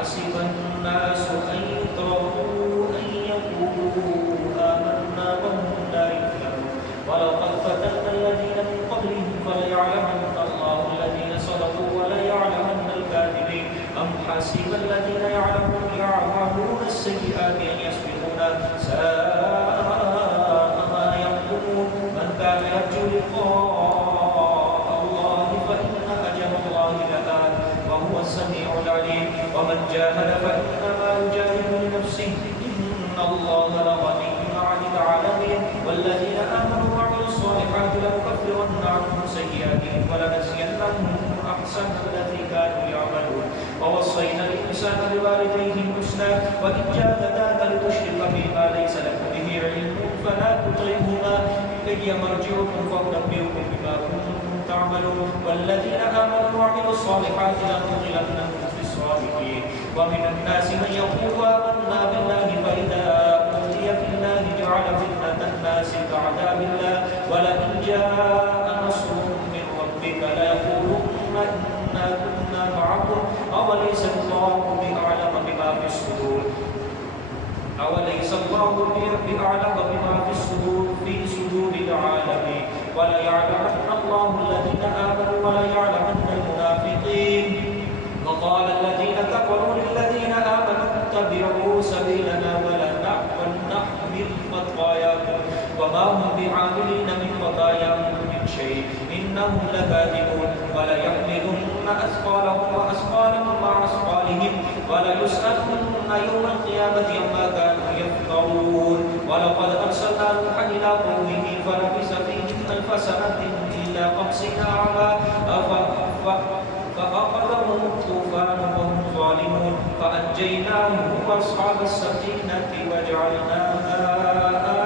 حسب الناس أن يتركوا أن يقولوا آمنا وهم لا يفتنون ولقد فتنا الذين من قبلهم فليعلمن الله الذين صدقوا وليعلمن الكاذبين أم حسب الذين يعملون السيئات أن يسبقونا ساء ما يحكمون من كان يرجو لقاء الله فإن أجل الله لآت وهو السميع العليم ومن جاهد فإنما يجاهد لنفسه إن الله لغني عن العالمين والذين آمنوا وعملوا الصالحات لنكفرن عنهم سيئاتهم ولنجزينهم أحسن الذي كانوا يعملون ووصينا الإنسان بوالديه حسنا وإن جاهداك لتشرك بما ليس لك به علم فلا تطعهما إلي مرجعكم فأنبئكم بما كنتم تعملون والذين آمنوا وعملوا الصالحات لندخلنهم في الصالحين ومن الناس من يقول آمنا بالله فإذا أوذي في الله جعل فتنة الناس كعذاب الله ولئن جاء نصر من ربك ليقولن إنا كنا معكم أوليس الله بأعلم بما في الصدور أوليس الله بأعلم بما في الصدور في صدور العالمين وليعلمن الله الذين آمنوا وليعلمن المنافقين وقال الذين كفروا للذين آمنوا اتبعوا سبيلنا ولا نحمل خطاياكم وما هم بعاملين من خطاياهم من شيء إنهم لكاذبون وليحملن أثقالهم وأثقالا مع أثقالهم وليسألن يوم القيامة عما كانوا يفترون ولقد أرسلنا نوحا إلى قومه فلبث فيهم ألف سنة إلا 50 عاما فأخذهم الطوفان وهم ظالمون فأنجيناه وأصحاب السفينة وجعلناها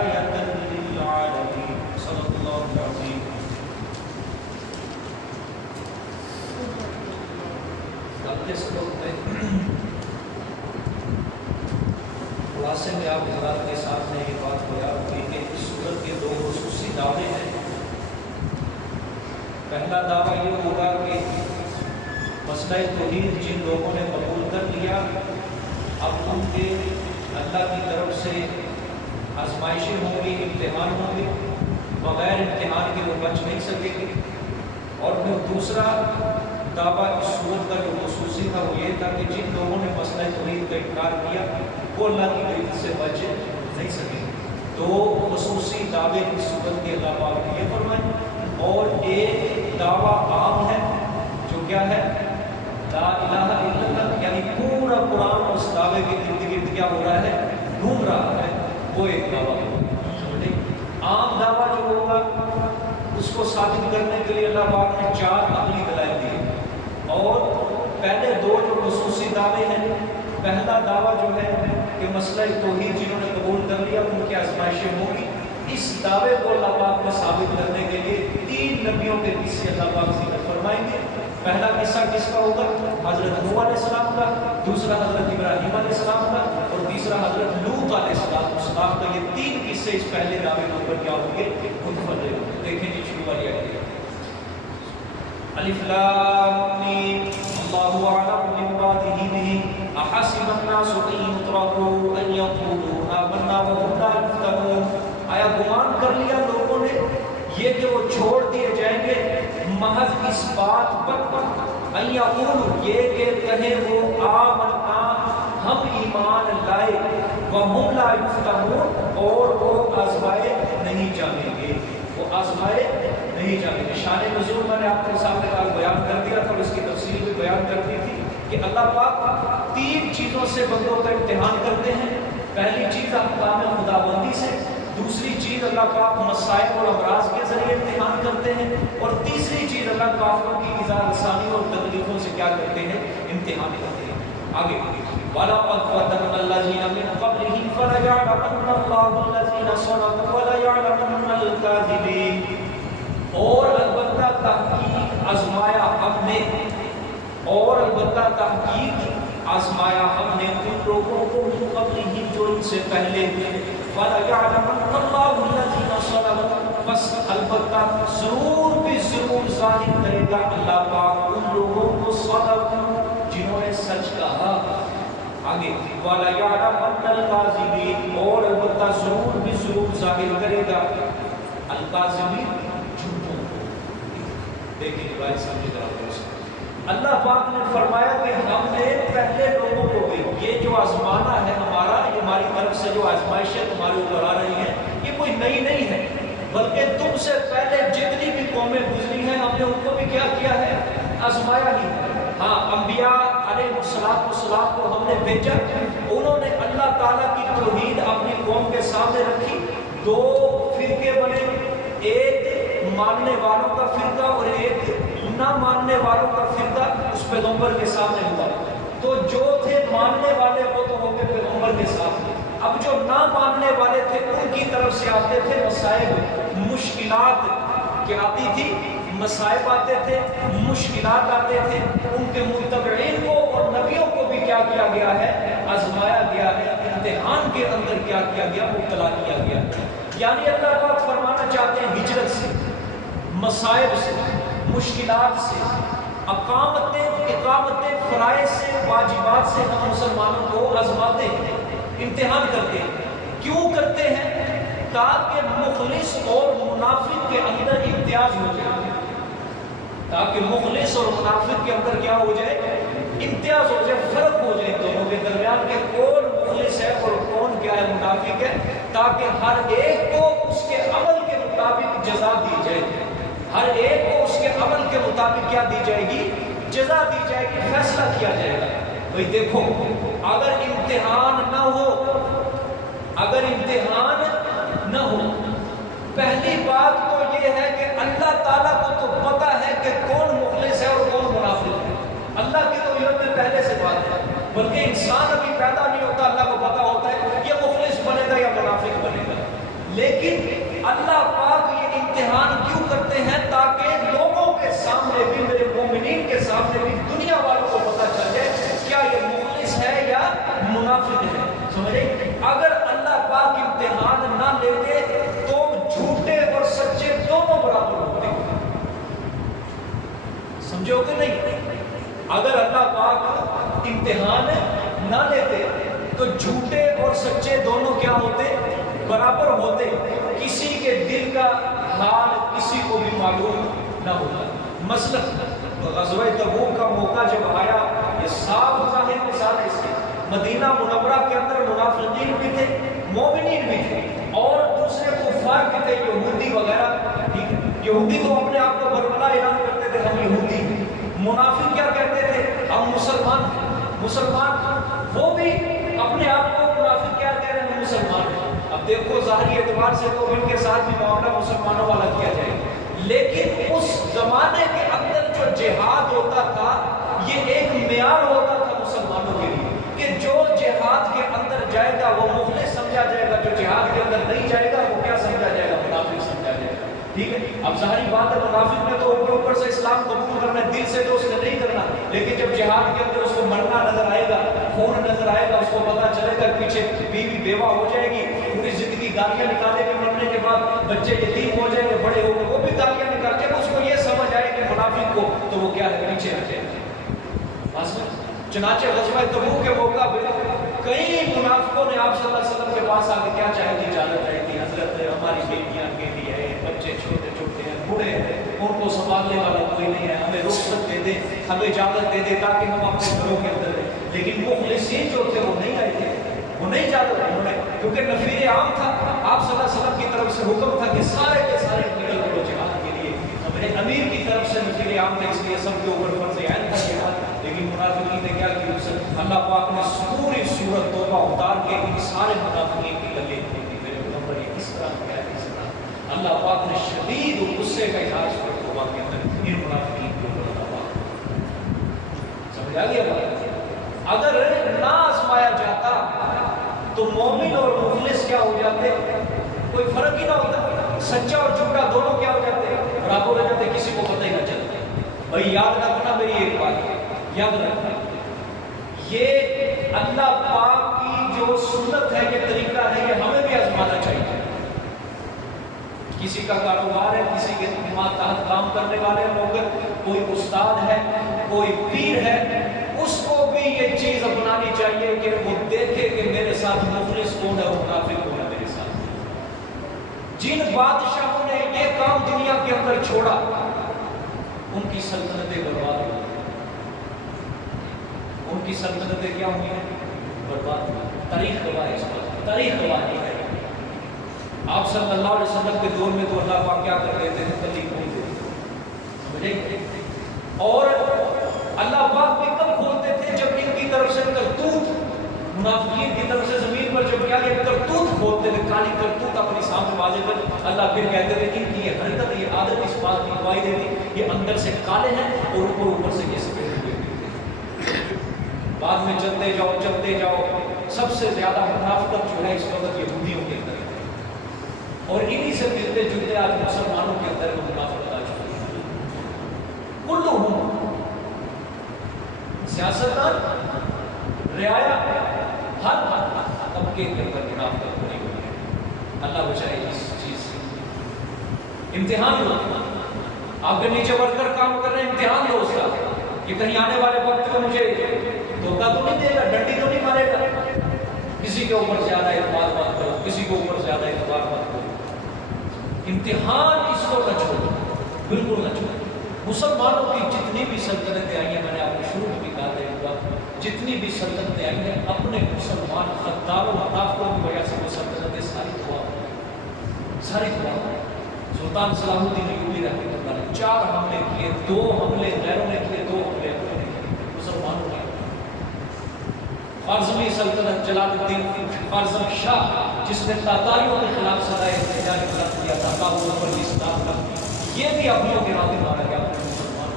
آية للعالمين صدق الله العظيم. اگلے سبق میں خلاصے میں آپ حضرات کے سامنے یہ بات بیان ہوئی کہ اس سورت کے 2 خصوصی دعوے ہیں. پہلا دعویٰ یہ ہوگا کہ مسئلہ توحید جن لوگوں نے قبول کر لیا اب ان کے اللہ کی طرف سے آزمائشیں ہوں گی، امتحان ہوں گے، بغیر امتحان کے وہ بچ نہیں سکیں گے. اور پھر دوسرا دعویٰ اس صورت کا جو خصوصی تھا وہ یہ تھا کہ جن لوگوں نے مسئلہ توحید کا انکار کیا وہ اللہ کی گرفت سے بچ نہیں سکیں گے. 2 خصوصی دعوے اس صورت کے اللہ پاک نے یہ فرمائے اور ایک دعویٰ عام ہے جو کیا ہے لا الہ الا اللہ، یعنی پورا قرآن اس دعوے کے ارد گرد کیا ہو رہا ہے، گھوم رہا ہے. وہ ایک دعویٰ ہوگا. عام دعویٰ جو ہوگا اس کو ثابت کرنے کے لیے اللہ پاک نے 4 عقلی دلائل دیے اور پہلے 2 جو خصوصی دعوے ہیں. پہلا دعویٰ جو ہے کہ مسئلہ توحید جنہوں نے قبول کر لیا ان کی آزمائشیں ہوں گی. اس دعوے کو اللہ پاک نے ثابت کرنے کے لیے 3 نبیوں کے قصے اللہ پاک ذکر فرمائیں گے. پہلا قصہ کس کا ہوگا؟ حضرت نوح علیہ السلام کا، دوسرا حضرت ابراہیم علیہ السلام کا اور تیسرا حضرت لوط علیہ السلام کا. یہ 3 قصے اس پہلے دعوے کے اوپر کیا ہوں گے، منفرد ہوں گے. دیکھیں جی شروع والی آیت الف لام میم اللہ اعلم بمراده به احسب الناس ان يتركوا ان يقولوا آمنا وهم لا يفتنون. آیا گمان کر لیا لوگوں نے یہ کہ وہ چھوڑ دیے جائیں گے محض اس بات پر ان یقولوا یہ کہ کہیں وہ آمنا ہم ایمان لائے وهم لا يفتنون اور وہ آزمائے نہیں جائیں گے. وہ آزمائے نہیں جائیں گے. شان نزول میں نے آپ کے سامنے کل بیان کر دیا تھا اور اس کی تفصیل بھی بیان کر دی تھی کہ اللہ پاک 3 چیزوں سے بندوں کا امتحان کرتے ہیں. پہلی چیز احکام خداوندی سے، دوسری چیز اللہ پاک مسائل اور امراض کے ذریعے امتحان کرتے ہیں اور تیسری چیز اللہ کافروں کی ایذا رسانی اور تکلیفوں سے کیا کرتے ہیں، امتحان کرتے ہیں. آگے وَلَقَدْ فَتَنَّا الَّذِينَ مِن قَبْلِهِمْ فَلَيَعْلَمَنَّ اللَّهُ الَّذِينَ صَدَقُوا وَلَيَعْلَمَنَّ الْكَاذِبِينَ. اور البتہ تحقیق آزمایا ہم نے، اور البتہ تحقیق آزمایا ہم نے ان لوگوں کو من قبلہم جو ان سے پہلے ہوئے. وَلَيَعْلَمَنَّ اللَّهُ الَّذِينَ صَدَقُوا، بس البتہ ضرور بھی ضرور ظاہر کرے گا اللہ پاک ان لوگوں کو صدق جنہوں نے سچ کہا. آگے والا یعلمن الکاذبین، اور البتہ ضرور بھی ضرور ظاہر کرے گا الکاذبین، جھوٹوں کو۔ دیکھیں روایت سمجھے ذرا سے، اللہ پاک نے فرمایا کہ ہم نے پہلے لوگوں کو بھی یہ جو آزمانا ہے ہمارا، یہ ہماری طرف سے جو آزمائشیں تمہارے اوپر آ رہی ہیں یہ کوئی نئی نہیں ہے، بلکہ تم سے پہلے جتنی بھی قومیں گزری ہیں ہم نے ان کو بھی کیا ہے، آزمایا ہی ہے۔ ہاں انبیاء علیہ السلام کو ہم نے بھیجا، انہوں نے اللہ تعالیٰ کی توحید اپنی قوم کے سامنے رکھی، دو فرقے بنے، ایک ماننے والوں کا فرقہ اور ایک نہ ماننے والوں کا فرقہ اس پیغمبر کے سامنے ہوا۔ تو جو تھے ماننے والے وہ تو ہو گئے پیغمبر کے سامنے، اب جو نہ ماننے والے تھے ان کی طرف سے آتے تھے مصائب، مشکلات کیا آتی تھی، مصائب آتے تھے، مشکلات آتے تھے، ان کے متبعین کو اور نبیوں کو بھی کیا کیا گیا ہے، آزمایا گیا ہے، امتحان کے اندر کیا کیا گیا، مبتلا کیا گیا۔ یعنی اللہ پاک فرمانا چاہتے ہیں ہجرت سے، مصائب سے، مشکلات سے، اقامت فرائض سے، واجبات سے ہم مسلمانوں کو آزماتے ہیں، امتحان کرتے ہیں۔ کیوں کرتے ہیں؟ تاکہ مخلص اور منافق کے اندر امتیاز ہو جائے، تاکہ مخلص اور منافق کے اندر کیا ہو جائے، امتیاز ہو جائے، فرق ہو جائے دونوں کے درمیان کہ کون مخلص ہے اور کون کیا ہے، منافق ہے، تاکہ ہر ایک کو اس کے عمل کے مطابق جزا دی جائے، ہر ایک کو اس کے عمل کے مطابق کیا دی جائے گی، جزا دی جائے گی، فیصلہ کیا جائے گا۔ بھئی دیکھو اگر امتحان نہ ہو، اگر امتحان نہ ہو، پہلی بات تو یہ ہے کہ اللہ تعالیٰ کو تو پتا ہے کہ کون مخلص ہے اور کون منافق ہے، اللہ کی تو علم میں پہلے سے بات ہے، بلکہ انسان ابھی پیدا نہیں ہوتا اللہ کو پتا ہوتا ہے یہ مخلص بنے گا یا منافق بنے گا۔ لیکن اللہ پاک یہ امتحان کیوں کرتے ہیں؟ تاکہ لوگوں کے سامنے بھی، میرے مومنین کے سامنے بھی، دنیا والوں کو پتا چل جائے کیا یہ مخلص ہے یا منافق ہے۔ سمجھے؟ اگر اللہ پاک امتحان نہ لیتے تو جھوٹے اور سچے دونوں برابر ہوتے، سمجھو کہ نہیں؟ اگر اللہ پاک امتحان نہ لیتے تو جھوٹے اور سچے دونوں کیا ہوتے، برابر ہوتے، کسی کے دل کا حال کسی کو بھی معلوم نہ ہوتا۔ مثلا غزوہ تبوک کا موقع جب آیا، یہ صاف ظاہر مثال ہے اس کی، مدینہ منورہ کے اندر منافقین بھی تھے، مومنین بھی تھے، اور دوسرے کفار بھی تھے، یہودی وغیرہ۔ یہودی تو اپنے آپ کو برملا اعلان کرتے تھے ہم یہودی، منافق کیا کہتے تھے، ہم مسلمان ہیں۔ مسلمان وہ بھی اپنے آپ کو منافق کیا کہہ رہے ہیں، مسلمان ہیں۔ اب دیکھو ظاہری اعتبار سے تو ان کے ساتھ بھی معاملہ مسلمانوں والا کیا جائے، لیکن اس زمانے کے اندر جو جہاد ہوتا تھا یہ ایک معیار ہوتا تھا مسلمانوں کے لیے کہ جو جہاد کے اندر جائے گا وہ مخلص سمجھا جائے گا، جو جہاد کے اندر نہیں جائے گا وہ کیا سمجھا جائے گا، منافق سمجھا جائے گا۔ ٹھیک ہے، اب ظاہری بات ہے منافق نے تو اوپر سے اسلام قبول کرنا ہے، دل سے تو اس نے نہیں کرنا، لیکن جب جہاد کے اندر اس کو مرنا نظر آئے گا، خون نظر آئے گا، اس کو پتا چلے گا پیچھے بیوی بیوہ ہو جائے گی، پوری زندگی گالیاں نکالے گی، مرنے کے بعد بچے یتیم ہو جائیں گے، بڑے ہو گئے وہ بھی گالیاں نکال، جب اس کو یہ سمجھ آئے کہ منافق کو تو وہ کیا ہے، پیچھے ہٹے۔ چنانچہ غزوہ تبوک کے موقع پہ کئی منافقوں نے آپ صلی اللہ علیہ وسلم کے پاس آ کے کیا چاہی تھی، اجازت چاہی تھی، حضرت ہماری بیٹیاں اکیلی ہیں، بچے چھوٹے چھوٹے ہیں، بوڑھے ہیں، ان کو سنبھالنے والا کوئی نہیں ہے، ہمیں رخصت دے دے، ہمیں اجازت دے دے تاکہ ہم اپنے گھروں کے اندر رہیں۔ لیکن مخلصین جو تھے وہ نہیں آئے تھے، وہ نہیں جاتے تھے، کیونکہ نفیر عام تھا، آپ صلی اللہ علیہ وسلم کی طرف سے حکم تھا کہ سارے کے سارے نکل پڑو جہاد کے لیے، ہمارے امیر کی طرف سے نفیر عام تھے، اس لیے سب کے اوپر فرض عین تھا جہاد۔ لیکن منافقین نے کیا کیا، اللہ پاک نے پوری سورت توبہ اتار کے ان سارے منافقین کی گلے کھول دی، میرے پیغمبر یہ کس طرح کیا ہے، کس طرح اللہ پاک نے شدید غصے کا اظہار سورت توبہ کے اندر ان منافقین کو اللہ پاک سمجھ آ گیا بات۔ اگر نہ آزمایا جاتا تو مومن اور مخلص کیا ہو جاتے، کوئی فرق ہی نہ ہوتا، سچا اور جھوٹا دونوں کیا ہو جاتے، برابر ہو جاتے، کسی کو پتہ ہی نہ چلتا۔ بھائی یاد رکھنا میری ایک بات، یاد رکھنا یہ اللہ پاک کی جو سنت ہے، یہ طریقہ ہے، یہ ہمیں بھی آزمانا چاہیے۔ کسی کا کاروبار ہے، کسی کے تحت کام کرنے والے لوگ، کوئی استاد ہے، کوئی پیر ہے، اس کو بھی یہ چیز اپنانی چاہیے کہ ساتھ مخلص کون ہے اور منافق کون ہے میرے ساتھ. جن بادشاہوں نے یہ کام دنیا کے اندر چھوڑا ان کی سلطنتیں برباد ہوئی. ان کی سلطنتیں کیا ہوئی ہیں؟ برباد ہوئی. تاریخ گواہ ہے اس بات. تاریخ گواہ ہے. آپ صلی اللہ علیہ وسلم کے دور میں تو اللہ پاک کیا کر دیتے ہیں؟ تکلیف نہیں دیتے. سمجھے؟ اور اللہ پاک بھی کب کھولتے تھے؟ جب ان کی طرف سے کرتوت، منافقین کی طرف سے زمین پر جب کیا یہ کرتوت کھولتے تھے، کالی کرتوت اپنی سامنے واضح کر اللہ پھر کہتے تھے ان کی یہ حرکت، یہ عادت اس بات کی گواہی دیتی یہ اندر سے کالے ہیں اور اوپر سے یہ سفید ہوئے. بعد میں چلتے جاؤ سب سے زیادہ منافقت جو ہے اس وقت یہودیوں کے اندر ہے اور انہی سے ملتے جلتے آج مسلمانوں کے اندر وہ منافقت آ چکی ہے. کلہم سیاستدان، رعایا، ہر طبقے کے اندر منافقت بنی ہوئی ہے. اللہ بچائے اس چیز سے. امتحان لو. آپ کے نیچے بڑھ کر کام کر رہے ہیں، امتحان لو اس کا. یہ کہیں آنے والے وقت میں مجھے دھوکہ تو نہیں دے گا، ڈنڈی تو نہیں مارے گا. کسی کے اوپر زیادہ اعتماد مت کرو، کسی کے اوپر زیادہ اعتبار مت کرو. امتحان اس کو نہ چھوڑو، بالکل نہ چھوڑو. مسلمانوں کی جتنی بھی سلطنتیں آئی ہیں، میں نے آپ کو شروع میں بھی کہا تھا، جتنی بھی سلطنتیں آئی ہیں اپنے مسلمان غداروں منافقوں کی وجہ سے وہ سلطنتیں ساری تباہ ہوئی. سلطان صلاح الدین ایوبی رحمۃ اللہ نے 4 حملے کیے، 2 حملے غیروں نے کیے، 2 حملے اپنے نے کیے مسلمانوں نے. خارزمی سلطنت جلال الدین خارزم شاہ جس نے تاتاریوں کے خلاف سرائے احتجاج قلم کیا تھا، کابل پر اسلام کا، یہ بھی اپنیوں کے ناطے مارا گیا اپنے مسلمان.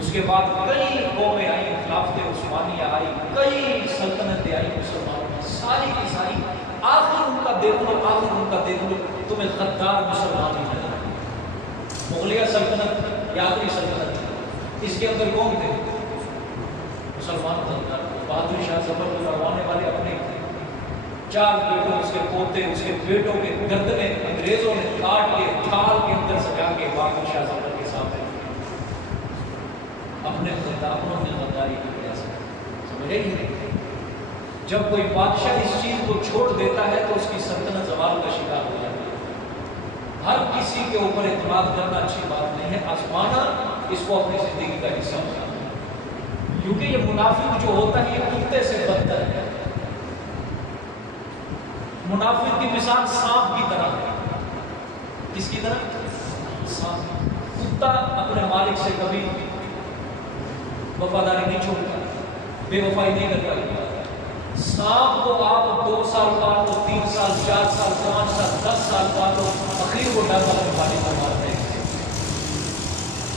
اس کے بعد کئی قومیں آئی، خلافت عثمانیہ آئی، کئی سلطنتیں آئی مسلمانوں کی، ساری کی ساری. آخر ان کا دیکھ لو تمہیں غدار مسلمان ہی نظر آئے. مغلیہ سلطنت یا آخری سلطنت تھی، اس کے اندر کون تھے؟ مسلمان غدار. بہادر شاہ ظفر کو کروانے والے اپنے 4 بیٹوں، اس کے پوتے، اس کے بیٹوں کے گردنیں انگریزوں نے کاٹ کے تھال کے اندر سجا کے بہادر شاہ ظفر کے سامنے اپنے اپنوں نے غداری کی وجہ سے. سمجھے ہی نہیں. جب کوئی بادشاہ اس چیز کو چھوڑ دیتا ہے تو اس کی سلطنت زوال کا شکار ہو جاتی ہے. ہر کسی کے اوپر اعتماد کرنا اچھی بات نہیں ہے. آزمانا اس کو اپنی زندگی کا حصہ بنانا، کیونکہ یہ منافق جو ہوتا ہے یہ کتے سے بدتر ہے. منافق کی مثال سانپ کی طرح ہے. کس کی طرح؟ سانپ. کتا اپنے مالک سے کبھی وفاداری نہیں چھوڑتا، بے وفائی نہیں کرتا. سانپ کو آپ 2 سال بعد، 3 سال، 4 سال، 5 سال، 10 سال بعد اخیر کو ڈر والا پانی کو مارتے ہیں.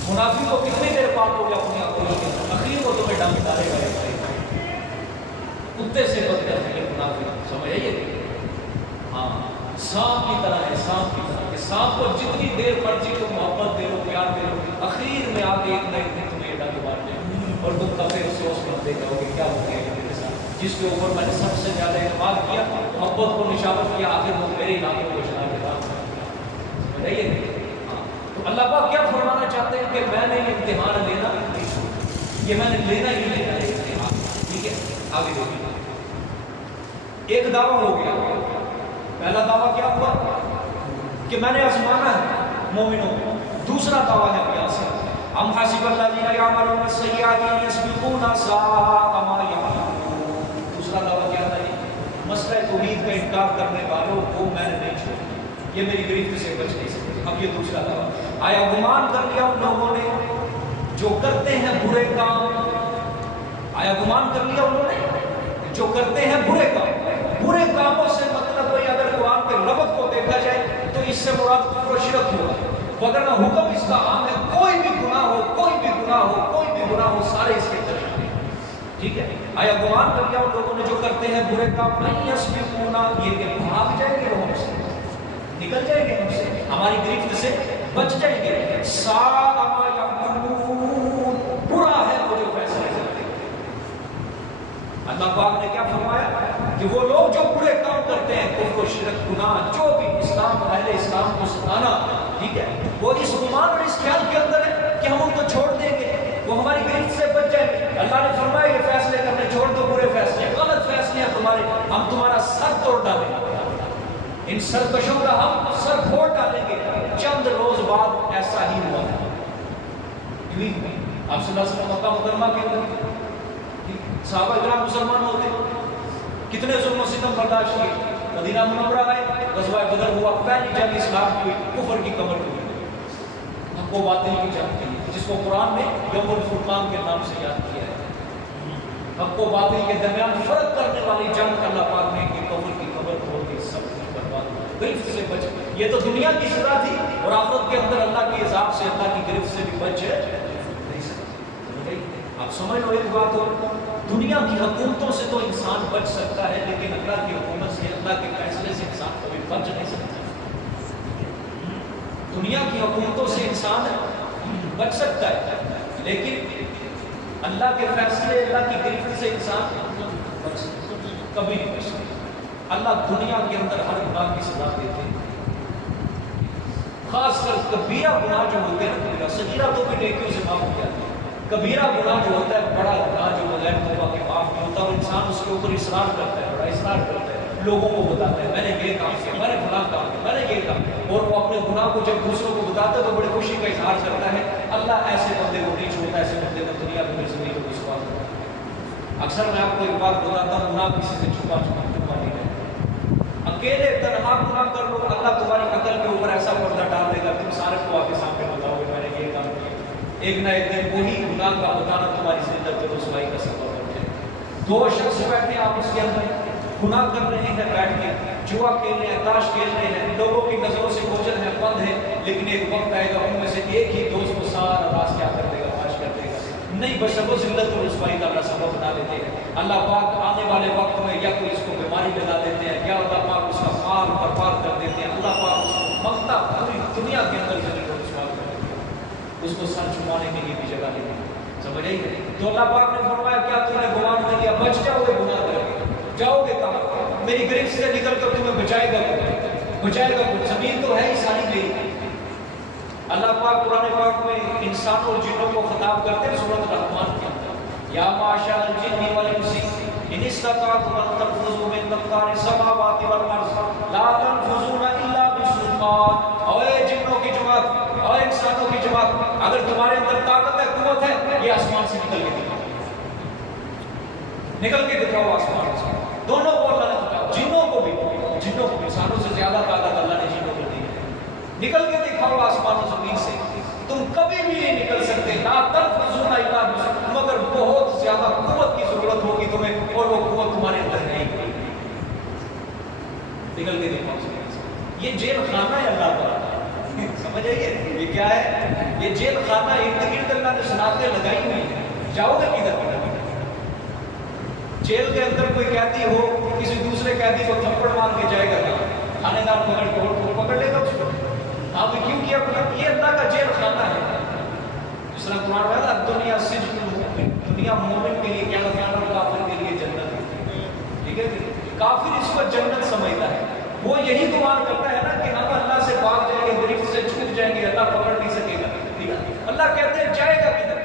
منافق کو کتنی دیر پاک ہو گیا اپنی آنکھوں کے اخیر کو تمہیں ڈنگ ڈالے گا. کتے سے بدتر ہے یہ منافق. سمجھ آئیے؟ ہاں، سانپ کی طرح ہے. سانپ کی طرح کہ سانپ کو جتنی دیر مرضی تو محبت دے لو، پیار دے لو، اخیر میں آ کے ایک نہ ایک دن تمہیں یہ ڈنگ مار دے اور تم کبھی افسوس مت دے جاؤ کہ کیا ہو گیا میرے ساتھ. جس کے اوپر میں نے سب سے زیادہ اعتماد کیا، محبت کو نشاور کیا، آخر وہ میرے علاقے کو چلا کے بعد. سمجھ آئیے؟ تو اللہ پاک کیا فرمانا چاہتے ہیں کہ میں نے یہ امتحان لینا، یہ میں نے لینا ہی لینا ہے امتحان. ٹھیک ہے، آگے دیکھیے. ایک دعویٰ ہو گیا. پہلا دعویٰ کیا ہوا کہ میں نے آزمانا ہے مومنوں کو. دوسرا دعویٰ ہے بیان سے ام حسب الذین یعملون السیئات ان یسبقونا ساء ما یعملون. دوسرا دعویٰ کیا تھا؟ یہ مسئلہ توحید کا انکار کرنے والوں کو میں نے نہیں چھوڑا، یہ میری گرفت سے بچ نہیں سکتے. اب یہ دوسرا دعویٰ، آیا گمان کر لیا ان لوگوں نے جو کرتے ہیں برے کام. آیا گمان کر لیا انہوں نے جو کرتے ہیں برے کام. برے کاموں سے مطلب کوئی اگر قرآن کے لفظ کو دیکھا جائے تو اس سے مراد کفر و شرک ہوگا، وگرنہ حکم اس کا عام ہے. کوئی بھی گناہ ہو، کوئی بھی گناہ ہو، کوئی بھی گناہ ہو، سارے اس کے اندر شامل ہیں. ٹھیک ہے. آیا گمان کر لیا ان لوگوں نے جو کرتے ہیں برے کام نہیں یسبقونا، یہ کہ بھاگ جائیں گے ہم سے، نکل جائیں گے ہم سے، ہماری گرفت سے بچ جائیں گے. ساء ما یعملون، برا ہے وہ جو فیصلے کرتے ہیں. اللہ پاک نے کیا فرمایا کہ وہ لوگ جو برے کام کرتے ہیں، کفر و شرک، گناہ، جو بھی اسلام، اہل اسلام کو ستانا، ٹھیک ہے، وہ اس گمان اور اس خیال کے اندر ہے کہ ہم ان کو چھوڑ دیں گے، وہ ہماری گرفت سے بچ جائیں گے. اللہ نے فرمایا یہ فیصلے کرنے چھوڑ دو، برے فیصلے، غلط فیصلے ہیں تمہارے، ان سرکشوں کا ہم سر پھوڑ ڈالیں گے. چند روز بعد ایسا ہی ہوا تھا. آپ صلی اللہ علیہ وسلم مکہ مکرمہ کے اندر صحابہ کرام مسلمان ہوتے, کتنے ظلم و ستم برداشت کیے. مدینہ منورہ آئے, غزوہ بدر ہوا, پہلی جنگ اسلام کی ہوئی, کفر کی کمر ٹوٹی, حق و باطل کی جنگ کی, جس کو قرآن نے یوم الفرقان کے نام سے یاد کیا ہے. حق و باطل کے درمیان فرق کرنے والی جنگ اللہ پاک نے کہ کفر کی کمر توڑ کے سب کچھ برباد ہوا, گرفت سے بچ. یہ تو دنیا کی سزا تھی, اور آخرت کے اندر اللہ کے عذاب سے, اللہ کی گرفت سے بھی بچ نہیں سکتے. آپ سمجھ لو ایک بات, اور دنیا کی حکومتوں سے تو انسان بچ سکتا ہے, لیکن اللہ کی حکومت سے, اللہ کے فیصلے سے انسان کبھی بچ نہیں سکتا. دنیا کی حکومتوں سے انسان بچ سکتا ہے, لیکن اللہ کے فیصلے, اللہ کی گرفت سے انسان کبھی نہیں بچ سکتا. اللہ دنیا کے اندر ہر گناہ کی سزا دیتے ہیں, خاص کر کبیرہ گناہ جو ہوتے ہیں. صغیرہ تو بھی نیکیوں سے معاف ہو جاتی ہے, کبیرہ گناہ جو ہوتا ہے, بڑا گناہ جو بغیر توبہ کے معاف نہیں ہوتا, اور انسان اس کے اوپر اصرار کرتا ہے, بڑا اصرار کرتا ہے, لوگوں کو بتاتا ہے میں نے یہ کام کیا, میں نے فلاں کام کیا, میں نے یہ کام کیا, اور وہ اپنے گناہ کو جب دوسروں کو بتاتا ہے تو بڑی خوشی کا اظہار کرتا ہے. اللہ ایسے بندے کو نہیں چھوڑتا, ایسے بندے کو دنیا میں زمین کو وشواس کرتا ہے. اکثر میں آپ کو ایک بات بتاتا ہوں, گناہ کسی سے چھپا نہیں ہے. اکیلے تنہا گناہ کر لو, اللہ تمہاری عقل کے اوپر ایسا پردہ ڈال دے گا, تم سارے کو آگے سامنے بتاؤ گے میں نے یہ کام کیا. ایک نہ ایک دن وہی گناہ کا بتانا تمہاری زندگی میں رسوائی کا سبب بن جائے. دو شخص بیٹھے آپ اس کے اندر گناہ کر رہے ہیں, بیٹھ کے جوا کھیل رہے ہیں, تاش کھیل رہے ہیں, لوگوں کی نظروں سے گوچر ہے, بند ہے, لیکن ایک وقت آئے گا ان میں سے ایک ہی دوست کو سارا راز کیا کر دے گا, فاش کر دے گا. نہیں بشر وہ ذلت اور رسوائی کا اللہ سبب بنا دیتے ہیں. اللہ پاک آنے والے وقت میں یا کوئی اس کو بیماری لگا دیتے ہیں, یا اللہ پاک اس کا مال برباد کر دیتے ہیں, اللہ پاک اس کو مقتا پوری دنیا کے اندر ذلت اور رسوا کر دیتے ہیں, اس کو سر چھپانے کے لیے بھی جگہ نہیں ہے. سمجھ آئی؟ تو اللہ پاک نے فرمایا کیا تم نے گمان کر لیا, بچ جاؤ گے گناہ کر کے, جاؤ گے کہاں, میری گرفت سے نکل کر تمہیں بچائے گا کون, زمین تو ہے ہی ساری میری. اللہ پاک قرآن پاک میں انسانوں اور جنوں کو خطاب کرتے ہیں سورۃ الرحمن کے اندر, یا معاشر الجن والانس ان استطعتم ان تنفذوا من اقطار السماوات والارض لا تنفذون الا بسلطان. اے جنوں کی جماعت, اے انسانوں کی جماعت, اگر تمہارے اندر طاقت ہے, قوت ہے, یہ آسمان سے نکل کے دکھاؤ آسمان سے. دونوں کو اللہ نے بتایا, جنوں کو بھی, انسانوں سے زیادہ طاقت اللہ نے جنوں کو دی ہے. نکل کے دکھاؤ آسمان و زمین سے, تم کبھی بھی نہیں نکل سکتے. لا تنفذون الا بسلطان, مگر بہت زیادہ قوت کی ضرورت ہوگی تمہیں, اور وہ قوت تمہارے اندر نہیں ہے. نکل کے دکھاؤ. یہ جیل خانہ ہے اللہ تعالیٰ, سمجھ آئیے یہ کیا ہے, یہ جیل خانہ ارد گرد اللہ نے شناختیں لگائی ہوئی ہیں. جاؤ گے کدھر؟ جیل کے اندر کوئی قیدی ہو, کسی دوسرے قیدی کو تھپڑ مار کے جائے گا, تھانے دار پکڑ لے گا اس کو. آپ نے کیوں کیا؟ یہ اللہ کا جیل خانہ ہے. جس طرح قرآن میں ہے دنیا سجن المؤمن, دنیا مومن کے لیے کیا ہے, کافر کے لیے جنت ہے. ٹھیک ہے, کافر اس کو جنت سمجھتا ہے. وہ یہی گمان کرتا ہے نا کہ ہم اللہ سے بھاگ جائیں گے, گرفت سے چھوٹ جائیں گے, اللہ پکڑ نہیں سکے گا. اللہ کہتے ہیں جائے گا کدھر؟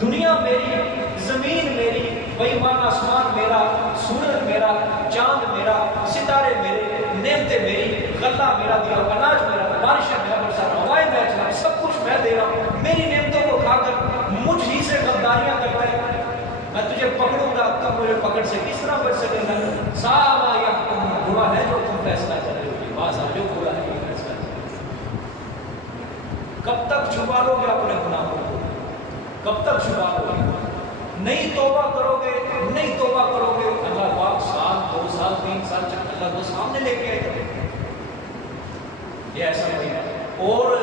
دنیا میری, زمین میری, بےمان آسمان میرا, سورج میرا, چاند میرا, ستارے میرے, نعمتیں میری, غلہ میرا دیا, اناج میرا, بارشیں میرا برسا, ہوائیں میں چلا, سب کچھ میں دے رہا ہوں. میری نعمتوں کو کھا کر مجھ ہی سے غداریاں کرتا ہے. میں تجھے پکڑوں گا, تم مجھے پکڑ سے کس طرح بچ سکے گا؟ سارا یا برا ہے جو تم فیصلہ کر رہے ہو, باز آ جو برا ہے یہ فیصلہ کر رہے ہو. کب تک چھپا لو گے اپنے گناہوں کو, کب تک چھپا لو گے؟ نہیں توبہ کرو گے, نہیں توبہ کرو گے, اللہ پاک سال, 2 سال, 3 سال اللہ کو سامنے لے کے آئے. یہ ایسا نہیں ہے. اور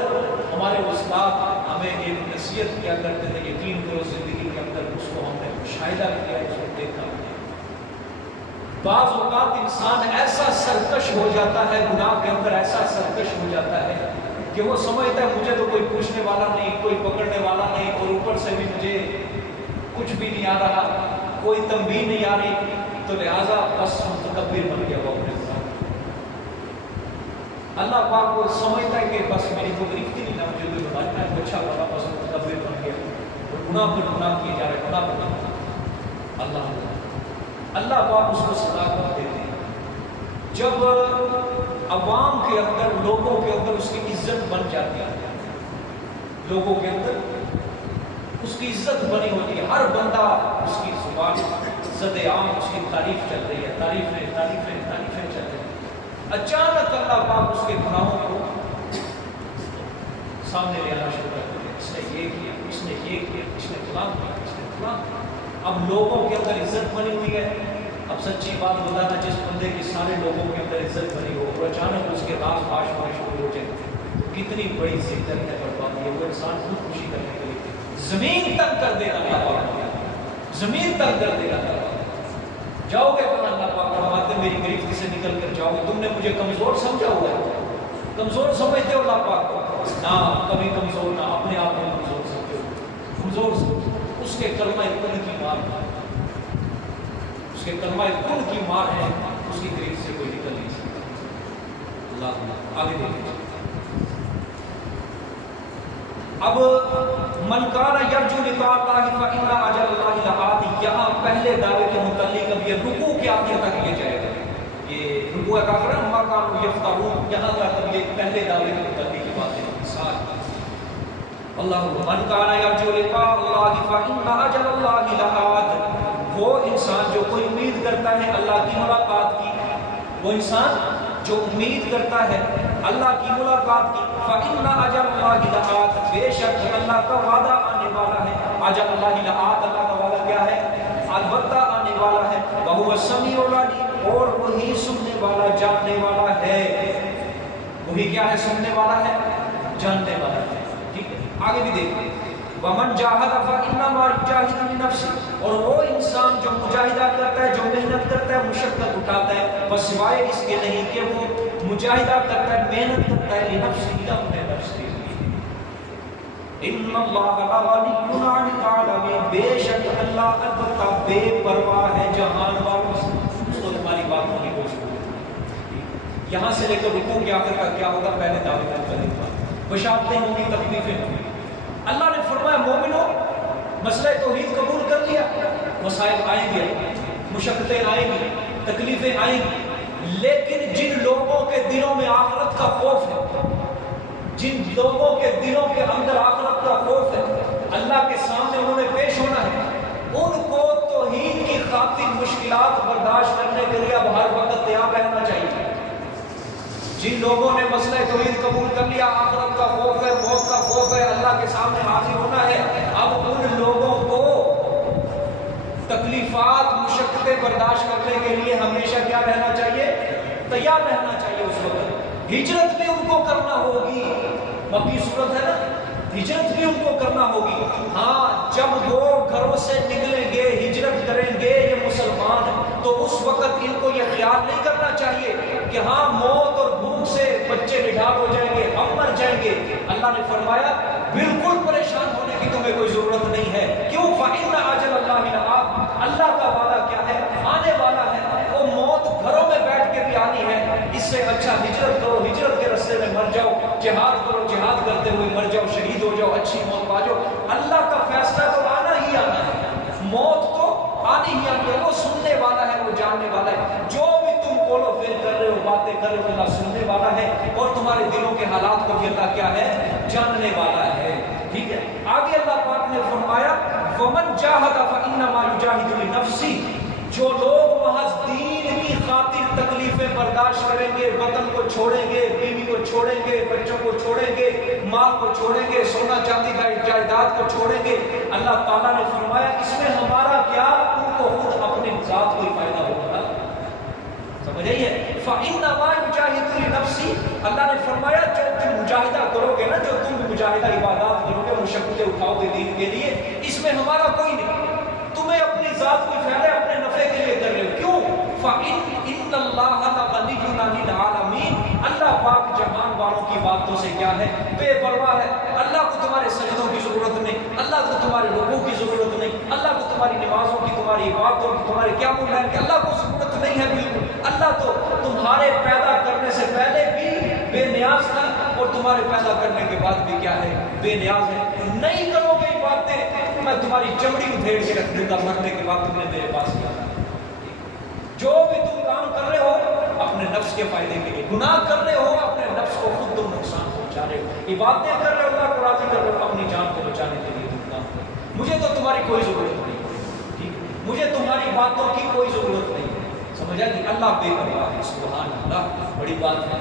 ہمارے استاد ہمیں ایک نصیحت کیا کرتے تھے, یقین کرو زندگی کے اندر اس کو ہم نے مشاہدہ کیا, اس کو دیکھا. بعض اوقات انسان ایسا سرکش ہو جاتا ہے, گناہ کے اندر ایسا سرکش ہو جاتا ہے کہ وہ سمجھتا ہے مجھے تو کوئی پوچھنے والا نہیں, کوئی پکڑنے والا نہیں, اور اوپر سے بھی مجھے کچھ بھی نہیں آ رہا, کوئی تنبیہ نہیں آ رہی, تو لہٰذا بس متکبر بن گیا وہ اپنے اوپر. اللہ پاک کو سمجھتا ہے کہ بس میری تو گرفت ہی نہیں نا, مجھے کوئی بتا نہیں, اچھا بڑا بس متکبر بن گیا, اور گناہ پر گناہ کیے جا رہے, گناہ پر اللہ پاک اس کو سزا کر دیتے ہیں. جب عوام کے اندر، لوگوں کے اندر اس کی عزت بن جاتی ہے، لوگوں کے اندر اس کی عزت بنی ہوتی ہے، ہر بندہ اس کی زبان عزت عام اس کی تعریف چل رہی ہے، تعریفیں تعریفیں تعریفیں چل رہی ہیں، اچانک اللہ پاک اس کے گناہوں کو سامنے لے آنا شروع کر دیا، اس نے یہ کیا، اس نے یہ کیا، اس نے فلاں کیا، اس نے فلاں کیا۔ اب لوگوں کے اندر عزت بنی ہوئی ہے، اب سچی بات بتانا، جس بندے کی سارے لوگوں کے اندر عزت بنی ہو اور اچانک اس کے راز فاش ہونے شروع ہو جائے، کتنی بڑی ذلت ہے، بربادی ہے، وہ انسان خود خوشی کرنے کے لیے زمین تک کر دے گا اللہ پاک، زمین تک کر دے گا اللہ پاک۔ جاؤ گے اپنا، اللہ پاک فرماتے میری گرفت سے نکل کر جاؤ گے، تم نے مجھے کمزور سمجھا ہوا ہے، کمزور سمجھتے ہو اللہ پاک کو، نہ کبھی کمزور نہ، اپنے آپ کو کمزور سمجھو، کمزور سمجھو۔ اس کے کلمہ کن کی مار ہے، اس کے کلمہ کن کی مار ہے، اس کی گرفت سے کوئی نکل نہیں سکتا۔ اللہ آگے دیکھیں، اب من کان یرجو لقاء اللہ فإن اجل اللہ لآت، یہاں پہلے دعوے کے متعلق اب یہ رکوع کے آخر تک یہ جائے گا، یہ رکوع کا آخر ما کانوا یفترون، یہاں تک اب یہ پہلے دعوے کے متعلق کی باتیں ساتھ۔ اللہ من کان یرجو لقاء اللہ فإن اجل اللہ لآت، وہ انسان جو کوئی امید کرتا ہے اللہ کی ملاقات کی، وہ انسان جو امید کرتا ہے اللہ کی ملاقات کی، فإن اجل اللہ لآت، بے شک اللہ کا وعدہ آنے والا ہے، اجل اللہ لآت، اللہ کا وعدہ کیا ہے؟ البتہ آنے والا ہے، وہو السمیع العلیم، اور وہی سننے والا جاننے والا ہے، وہی کیا ہے؟ سننے والا ہے، جاننے والا ہے۔ ٹھیک ہے، آگے بھی دیکھیں، ومن جاہد فإنما یجاہد لنفسہ، اور وہ انسان جو مجاہدہ کرتا ہے، جو محنت کرتا ہے، مشقت اٹھاتا ہے، بس سوائے اس کے نہیں کہ وہ مجاہدہ کرتا ہے، محنت کرتا ہے، لنفسہ، اپنے نفس کے لیے۔ ان اللہ لغنی عن العالمین، بے شک اللہ البتہ بے پرواہ ہے جہان والوں سے، اس کو تمہاری باتوں کی کوئی ضرورت نہیں۔ یہاں سے لے کر رکوع کے آخر کا کیا ہوگا؟ پہلے دعوے کا طریقہ، بشارتیں ہوں گی، تکلیفیں ہوں گی۔ اللہ نے فرمایا مومنو، مسئلہ توحید قبول کر لیا، مسائل آئیں گے، مشقتیں آئیں گی، تکلیفیں آئیں گی، لیکن جن لوگوں کے دلوں میں آخرت کا خوف ہے، جن لوگوں کے دلوں کے اندر آخرت کا خوف ہے، اللہ کے سامنے انہوں نے پیش ہونا ہے، ان کو توحید کی خاطر مشکلات برداشت کرنے کے لیے اب ہر وقت تیار رہنا چاہیے۔ جن لوگوں نے مسئلہ توحید قبول کر لیا، آخرت کا خوف ہے، موت کا خوف ہے، اللہ کے سامنے حاضر ہونا ہے، اب ان لوگوں کو تکلیفات، مشقتیں برداشت کرنے کے لیے ہمیشہ کیا رہنا چاہیے؟ تیار رہنا چاہیے۔ اس وقت ہجرت بھی ان کو کرنا ہوگی، مکی صورت ہے نا، ہجرت بھی ان کو کرنا ہوگی۔ ہاں، جب وہ گھروں سے نکلیں گے، ہجرت کریں گے یہ مسلمان، تو اس وقت ان کو یہ خیال نہیں کرنا چاہیے کہ ہاں موت اور بھوک سے بچے نڈھال ہو جائیں گے، ہم مر جائیں گے۔ اللہ نے فرمایا بالکل پریشان ہونے کی تمہیں کوئی ضرورت نہیں ہے۔ کیوں؟ فإن أجل الله لآت، اللہ کا وعدہ کیا ہے؟ آنے والا ہے۔ وہ موت گھروں میں بیٹھ کے بھی آنی ہے، اس سے اچھا ہجرت کرو، ہجرت کے راستے میں مر جاؤ، جہاد کرو، جہاد کرتے ہوئے مر جاؤ، شہید ہو جاؤ، اچھی موت پا جاؤ۔ اللہ کا فیصلہ تو آنا ہی آنا ہے، موت تو آنی ہی آنی ہے، وہ سننے والا ہے، وہ جاننے والا ہے۔ جو بھی تم قول و فعل کر رہے ہو، باتیں کر رہے ہو، اللہ سننے والا ہے، اور تمہارے دلوں کے حالات کو بھی اللہ کیا ہے؟ جاننے والا ہے۔ ٹھیک ہے، آگے اللہ پاک نے فرمایا وَمَنْ جَاهَدَ فَإِنَّمَا يُجَاهِدُ لِنَفْسِهِ، جو لوگ محض دین کی خاطر تکلیفیں برداشت کریں گے، وطن کو چھوڑیں گے، بیوی کو چھوڑیں گے، بچوں کو چھوڑیں گے، مال کو چھوڑیں گے، سونا چاندی کا جائیداد کو چھوڑیں گے، اللہ تعالیٰ نے فرمایا اس میں ہمارا کیا؟ ان کو خود اپنی ذات کو ہی فائدہ ہوگا۔ سمجھ آئی ہے؟ فَإِنَّمَا يُجَاهِدُ لِنَفْسِهِ، اللہ نے فرمایا جو تم مجاہدہ کرو گے نا، جو تم مجاہدہ عبادات کرو گے، مشقتیں اٹھاؤ گے دین کے لیے، اس میں ہمارا کوئی نہیں، تمہیں اپنی ذات کو فائدہ اپنے نفع کے لیے کر رہے ہو۔ کیوں؟ فَإِنَّ اللَّهَ لَغَنِيٌّ عَنِ الْعَالَمِينَ، اللہ پاک جہان والوں کی باتوں سے کیا ہے؟ بے پرواہ ہے۔ اللہ کو تمہارے سجدوں کی ضرورت نہیں، اللہ کو تمہارے رکوع کی ضرورت نہیں، اللہ کو تمہاری نمازوں کی، تمہاری عبادتوں کی، تمہارے قیام اللیل کی اللہ کو ضرورت نہیں ہے بالکل۔ اللہ تو تمہارے پیدا کرنے سے پہلے بھی بے نیاز تھا، اور تمہارے پیدا کرنے کے بعد بھی کیا ہے؟ بے نیاز ہے۔ نہیں کرو گے باتیں، میں تمہاری چمڑی ادھیڑ کے رکھ دوں گا، مرنے کے بعد تم نے میرے پاس کیا۔ جو بھی تم کام کر رہے ہو اپنے اپنے نفس کے فائدے کے لیے گناہ کر رہے ہو، اپنے نفس کو خود تم نقصان پہنچا رہے ہو، عبادتیں کر رہے ہو، اللہ کو راضی کر رہے ہو، اپنی جان کو بچانے کے لیے تم کام کرو۔ مجھے تو تمہاری کوئی ضرورت نہیں، ٹھیک ہے، مجھے تمہاری باتوں کی کوئی ضرورت نہیں ہے، سمجھا کہ اللہ بے پرواہ ہے، سبحان اللہ، بڑی بات ہے۔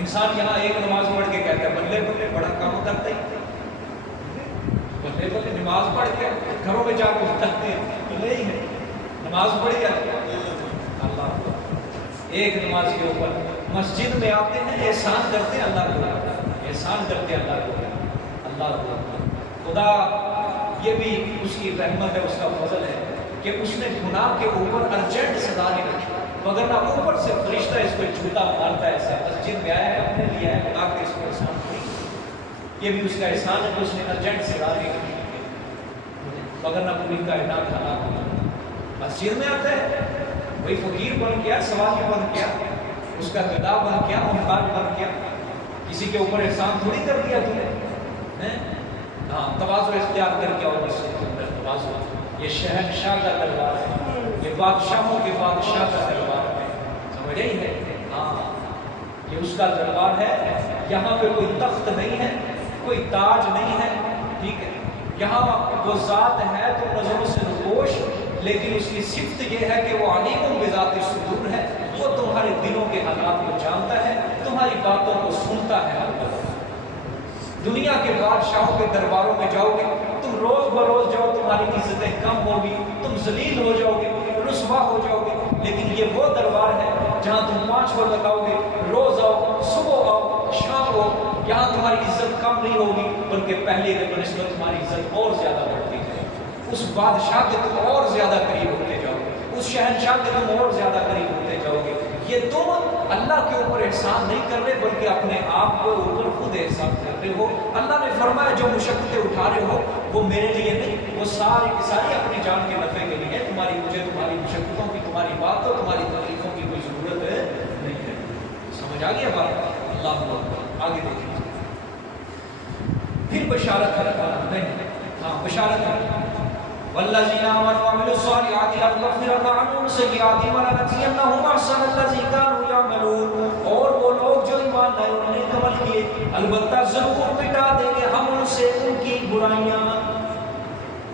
انسان یہاں ایک نماز پڑھ کے کہتا ہے بلے بلے بڑا کام کرتا ہی، بلے بلے نماز پڑھ کے گھروں میں جا کے بتاتے ہیں نہیں ہے، نماز پڑھی ہے اللہ ایک نماز کے اوپر مسجد میں آتے ہیں، احسان کرتے ہیں اللہ کو، احسان کرتے ہیں اللہ کو، اللہ کو خدا یہ بھی اس کی رحمت ہے، اس کا فضل ہے کہ اس نے گناہ کے اوپر ارجنٹ سزا نہیں رکھی، وگرنہ اوپر سے فرشتہ اس کو جھوٹا مارتا ہے، ایسا مسجد میں آیا ہے اپنے لیے ہے خدا کے اس کو احسان نہیں، یہ بھی اس کا احسان ہے کہ اس نے ارجنٹ سزا نہیں رکھی، وگرنہ پوری کائنات خراب ہو جاتی۔ مسجد میں آتا ہے وہی فقیر بن گیا، سوالی بن گیا، اس کا گدا بن گیا، محتاج بن گیا، کسی کے اوپر احسان تھوڑی کر دیا تم نے، ہاں تواضع اختیار کر کے اور مسجد کے اندر تواضع، یہ شہنشاہ کا دربار ہے، یہ بادشاہوں کے بادشاہ کا دربار ہے، سمجھ رہی ہے، ہاں یہ اس کا دربار ہے، یہاں پہ کوئی تخت نہیں ہے، کوئی تاج نہیں ہے، ٹھیک ہے، یہاں وہ ذات ہے تو نظروں سے نپوش، لیکن اس کی صفت یہ ہے کہ وہ علیم بذات الصدور ہے، وہ تمہارے دلوں کے حالات کو جانتا ہے، تمہاری باتوں کو سنتا ہے۔ دنیا کے بادشاہوں کے درباروں میں جاؤ گے، تم روز بروز جاؤ، تمہاری عزتیں کم ہوگی، تم ذلیل ہو جاؤ گے، رسوا ہو جاؤ گے، لیکن یہ وہ دربار ہے جہاں تم 5 وقت لگاؤ گے، روز آؤ، صبح آؤ، شام ہو، یہاں تمہاری عزت کم نہیں ہوگی بلکہ پہلے کے بنسبت تمہاری عزت اور زیادہ بڑھتی ہے، اس بادشاہ کے تم اور زیادہ قریب ہوتے جاؤ گے، اس شہنشاہ کے تم اور زیادہ قریب ہوتے جاؤ گے۔ یہ تم اللہ کے اوپر احسان نہیں کر رہے بلکہ اپنے آپ کے اوپر خود احسان کر رہے ہو۔ اللہ نے فرمایا جو مشقتیں اٹھا رہے ہو وہ میرے لیے نہیں، وہ ساری کی ساری اپنی جان کے نفع کے لیے، مجھے تمہاری مشقتوں کی، تمہاری باتوں، تمہاری تکلیفوں کی کوئی ضرورت نہیں ہے۔ سمجھ آ گیا بات؟ اللہ اکبر، آگے دیکھیں پھر بشارت ہے، نہیں ہاں بشارت ہے، والذین آمنوا وعملوا الصالحات لنکفرن عنہم سیئاتہم ولنجزینہم احسن الذی کانوا یعملون، اور وہ لوگ جو ایمان لائے انہوں نے عمل کیے البتہ ضرور مٹا دیں گے ہم ان سے ان کی برائیاں،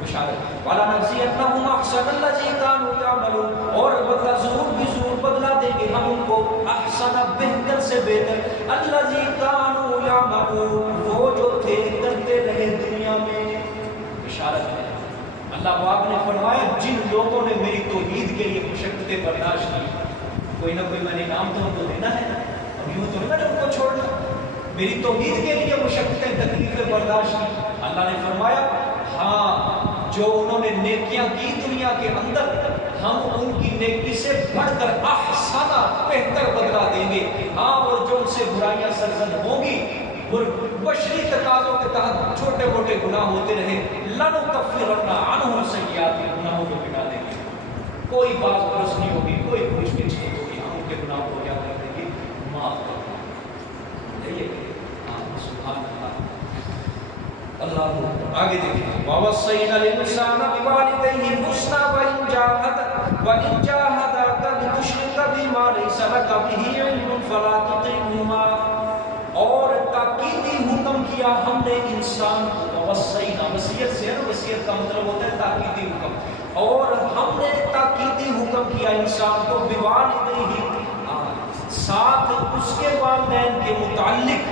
بشارت، ولنجزینہم احسن الذی کانوا یعملون، اور البتہ ضرور بھی ضرور بدلا دیں گے ہم ان کو احسن بہتر سے بہتر الذی کانوا یعملون، وہ جو تھے کرتے رہے دنیا میں، بشارت ہے۔ اللہ پاک نے فرمایا جن لوگوں نے میری توحید کے لیے مشقتیں برداشت کی، کوئی نہ کوئی میں نے نام تو ان کو دینا ہے، اب یوں تو نہیں ان کو چھوڑنا، میری توحید کے لیے مشقتیں تکلیفیں برداشت کی، اللہ نے فرمایا ہاں جو انہوں نے نیکیاں کی دنیا کے اندر ہم ان کی نیکی سے بڑھ کر احسن بہتر بدلا دیں گے، ہاں اور جو ان سے برائیاں سرزد ہوں گی، بشری تقاضوں کے تحت چھوٹے موٹے گناہ ہوتے رہے، لنکفرن عنہم سیئاتہم، گناہوں کو مٹا دیں گے، کوئی باز برس نہیں ہوگی، کوئی پوچھ گچھ نہیں ہوگی، ہم ان کے گناہوں کو کیا کر دیں گے، معاف کر دیں گے۔ سبحان اللہ، اللہ آگے دیکھیں، وَوَصَّيْنَا الْإِنسَانَ بِوَالِدَيْهِ حُسْنًا وَإِنْ جَاهَدَاكَ لِتُشْرِكَ بِمَا لَيْسَ لَكَ بِهِ عِلْمٌ فَلَا تُطِعْهُمَا، اور تاکیدی حکم کیا ہم نے انسان کو، وصینا وصیت سے ہے نا، وصیت کا مطلب ہوتا ہے تاکیدی حکم، اور ہم نے تاکیدی حکم کیا انسان کو بوالدیہ، ساتھ اس کے والدین کے متعلق،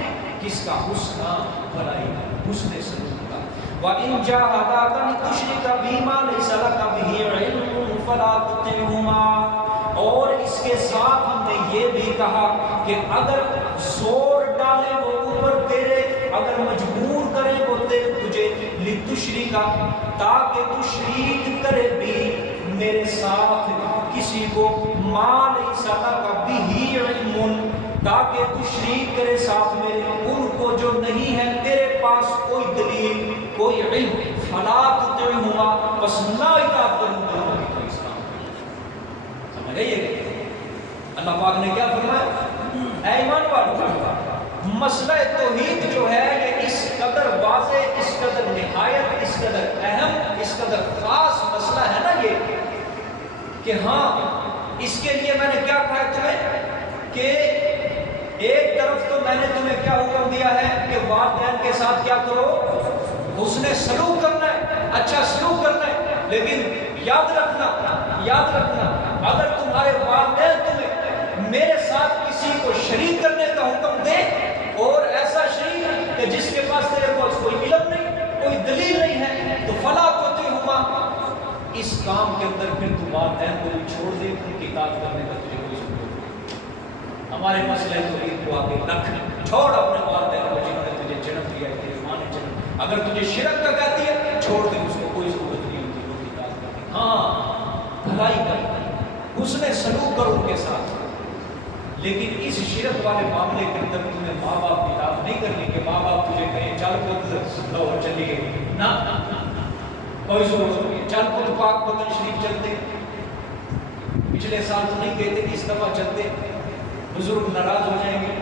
کس کا؟ حسنا، بھلائی، حسن سلوک کا، وَإِنْ جَاهَدَاكَ لِتُشْرِكَ بِمَا لَيْسَ لَكَ بِهِ عِلْمٌ فَلَا تُطِعْهُمَا، اور اس کے ساتھ ہم نے یہ بھی کہا کہ اگر زور ڈالے وہ اوپر تیرے، اگر مجبور کرے وہ تجھے لتشریکا، تاکہ تو شریک کرے بھی میرے ساتھ کسی کو، ما لیس لک بہ علم، تاکہ تو شریک کرے ساتھ میرے ان کو جو نہیں ہے تیرے پاس کوئی دلیل، کوئی علم، فلا تطعہما، بس نہ اطاعت کروں گا، سمجھ گئے؟ اللہ پاک نے کیا فرمایا؟ اے ایمان والو، مسئلہ توحید جو ہے یہ اس قدر واضح، اس قدر نہایت، اس قدر اہم، اس قدر خاص مسئلہ ہے نا یہ، کہ ہاں اس کے لیے میں نے کیا کہا تمہیں کہ ایک طرف تو میں نے تمہیں کیا حکم دیا ہے کہ والدین کے ساتھ کیا کرو، حسن سلوک کرنا ہے، اچھا سلوک کرنا ہے، لیکن یاد رکھنا اگر تمہارے والدین تمہیں میرے ساتھ کسی کو شریک کرنے کا حکم دے، اور ایسا شریک کہ جس کے پاس تیرے پاس کوئی علم نہیں، کوئی دلیل نہیں ہے، تو فلا تطیعہما، اس کام کے اندر پھر تو والدین کو چھوڑ دے، ان کی اطاعت کرنے کا تجھے کوئی ضرورت نہیں۔ ہمارے مسئلے توحید کو آگے رکھ، چھوڑ اپنے والدین کو جنہوں نے تجھے جنم دیا ہے، تیرے ماں نے جنم، اگر تجھے شرک کا کہتی ہے چھوڑ دے، اس کو کوئی ضرورت نہیں ہوتی ان کی اطاعت کرنے کی۔ ہاں بھلائی کر، حسن سلوک کرو ان کے ساتھ، لیکن اس شرک والے معاملے کے اندر تمہیں ماں باپ کی اطاعت نہیں کرنی کہ ماں باپ تجھے کہیں چل پت لاہور چلیے، نہ کوئی ضرورت نہیں، چل پت پاک وطن شریف چلتے، پچھلے سال تو نہیں کہتے کہ اس دفعہ چلتے، بزرگ ناراض ہو جائیں گے،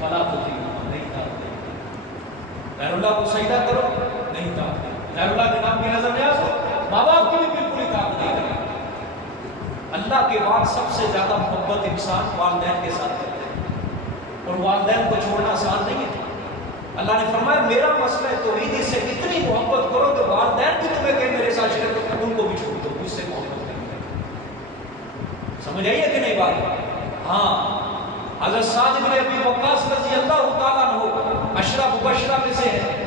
فلا تطیعہما، نہیں اطاعت، غیر اللہ کو سجدہ کرو، نہیں اطاعت، غیر اللہ کے نام کی نظر نیاز ہو، ماں باپ کی بھی بالکل اطاعت نہیں کرنی۔ اللہ کے بعد سب سے زیادہ محبت انسان والدین کے ساتھ کرتے ہیں، اور والدین کو چھوڑنا آسان نہیں ہے۔ اللہ نے فرمایا میرا مسئلہ ہے توحید سے اتنی محبت کرو کہ والدین بھی تمہیں کہیں میرے ساتھ شرک کرو، ان کو بھی چھوڑ دو، مجھ سے محبت کریں۔ سمجھ آئیے کہ نہیں بات؟ ہاں، حضرت سعد بن ابی وقاص رضی اللہ تعالیٰ عنہ عشرہ مبشرہ میں سے ہے،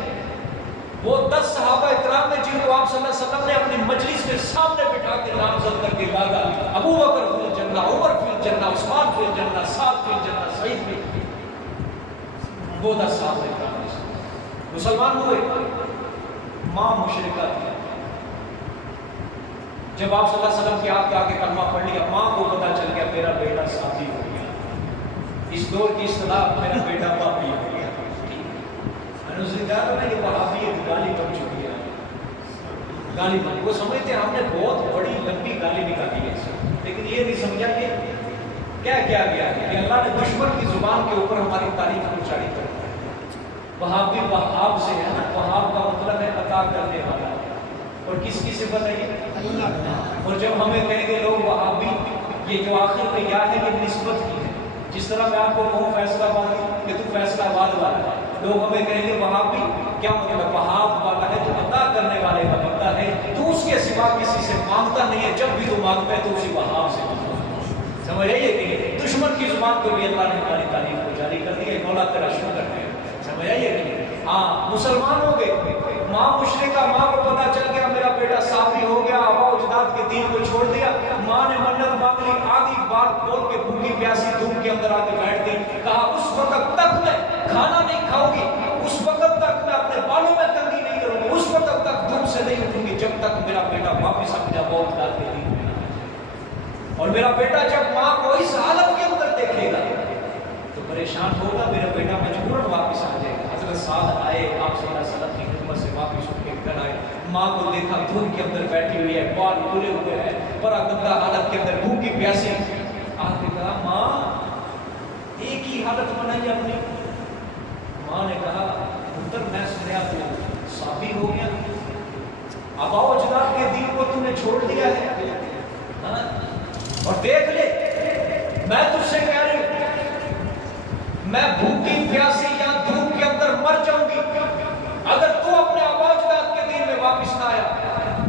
وہ 10 صحابہ اکرام میں جن کو آپ صلی اللہ علیہ وسلم نے اپنی مجلس میں سامنے بٹھا کے نامزد کر کے لادا، ابو بکر فی الجنہ، عمر فی الجنہ، عثمان فی الجنہ، سعد فی الجنہ، سعید فی الجنہ، وہ 10 صحابہ اکرام میں سے مسلمان ہوئے، ماں مشرکہ تھی۔ جب آپ صلی اللہ علیہ وسلم کے آپ کے آگے کلمہ پڑھ لیا، ماں کو پتا چل گیا میرا بیٹا صحابی ہو گیا، اس دور کی اصطلاح میرا بیٹا پاپی ہو گیا۔ میں نے اس نے کہا نا یہ وہابی ایک گالی بن چکی ہے، گالی بن، وہ سمجھتے ہیں ہم نے بہت بڑی لمبی گالی نکالی ہے، لیکن یہ نہیں سمجھا کہ کیا کیا گیا کہ اللہ نے دشمن کی زبان کے اوپر ہماری تاریخ کو جاری کر دیا۔ وہابی وہاب سے ہے نا، وہاب کا مطلب ہے عطا کرنے والا، اور کس کی صفت ہے یہ؟ اور جب ہمیں کہیں گے لوگ وہابی، یہ جو آخر میں یا ہے یہ نسبت کی ہے، جس طرح میں آپ کو کہوں فیصلہ آباد کہ تو فیصلہ آباد والا ہے، لوگ ہمیں کہیں گے وہابی، کیا مطلب وہاب والا ہے تو عطا کرنے والے کا بندہ ہے، تو اس کے سوا کسی سے مانگتا نہیں ہے، جب بھی تو مانگتا ہے تو اسی وہاب سے مانگتا ہے۔ سمجھ رہی ہے کہ دشمن کی زبان کو بھی اللہ نے ہماری تعریف کو جاری کر دیا، مولا تیرا شکر ہے، سمجھ آئیے کہ ہاں مسلمان ہو گئے، ماں مشرکہ، ماں کو پتا چل گیا میرا بیٹا صحابی ہو گیا، آبا اجداد کے دین کو چھوڑ دیا، ماں نے منت مانگ لی، آدھی بات کھول کے بھوکی پیاسی دھوپ کے اندر آ کے بیٹھ گئی، کہا اس وقت تک میں کھانا نہیں کھاؤں گی، اس وقت تک میں اپنے بالوں میں کنگھی نہیں کروں گی، اس وقت تک دھوپ سے نہیں اٹھوں گی جب تک میرا بیٹا واپس اپنے ابا اجداد کے دین میں نہ آ جائے۔ اور میرا بیٹا جب ماں کو اس حالت کے اندر دیکھے گا تو پریشان ہوگا، میرا بیٹا مجبوراً واپس آ جائے گا۔ حضرت سعد آئے، آپ صلی اللہ علیہ وسلم کی خدمت سے واپس اٹھ کے گھر آئے، ماں کو دیکھا دھوپ کے اندر بیٹھی ہوئی ہے، بال کھلے ہوئے ہیں، بڑا گندا حالت کے اندر بھوکی پیاسی، آپ نے کہا ماں ایک ہی حالت بنائی اپنی؟ ماں نے کہا پتر میں سنیا تو صحابی ہو گیا، آبا و اجداد کے دین کو تم نے چھوڑ دیا ہے، اور دیکھ لے میں تجھ سے کہہ رہی ہوں میں بھوکی پیاسی یا دھوپ کے اندر مر جاؤں گی اگر تو اپنے آبا اجداد کے دین میں واپس نہ آیا،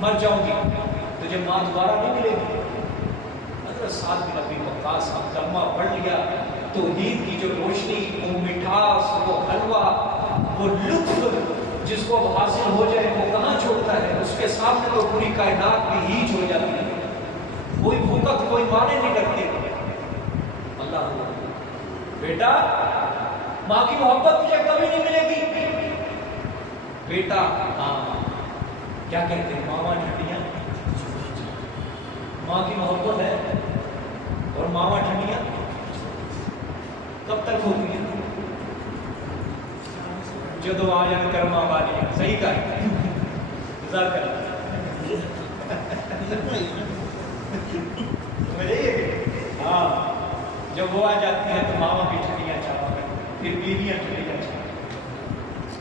مر جاؤں گی، تجھے ماں دوبارہ نہیں ملے گی۔ حضرت سعد بن ابی وقاص اب کلمہ پڑھ لیا، توحید کی جو روشنی، وہ مٹھاس، وہ حلوہ، وہ لطف جس کو اب حاصل ہو جائے وہ کہاں چھوڑتا ہے، اس کے سامنے تو پوری کائنات بھی ہیچ ہو جاتی ہے، کوئی بھوکت کوئی مانے نہیں کرتی۔ اللہ بیٹا ماں کی محبت تجھے کبھی نہیں ملے گی، بیٹا ہاں کیا کہتے ہیں ماما ٹھنڈیاں، ماں کی محبت ہے اور ماما ٹھنڈیاں کب تک ہوتی ہیں؟ جدو آ جائے کرما والی، صحیح کہا ہاں، جب وہ آ جاتی ہے تو ماما بھی ٹھنڈیاں چاہا کر، پھر بیویاں ٹھنڈیاں چاہا،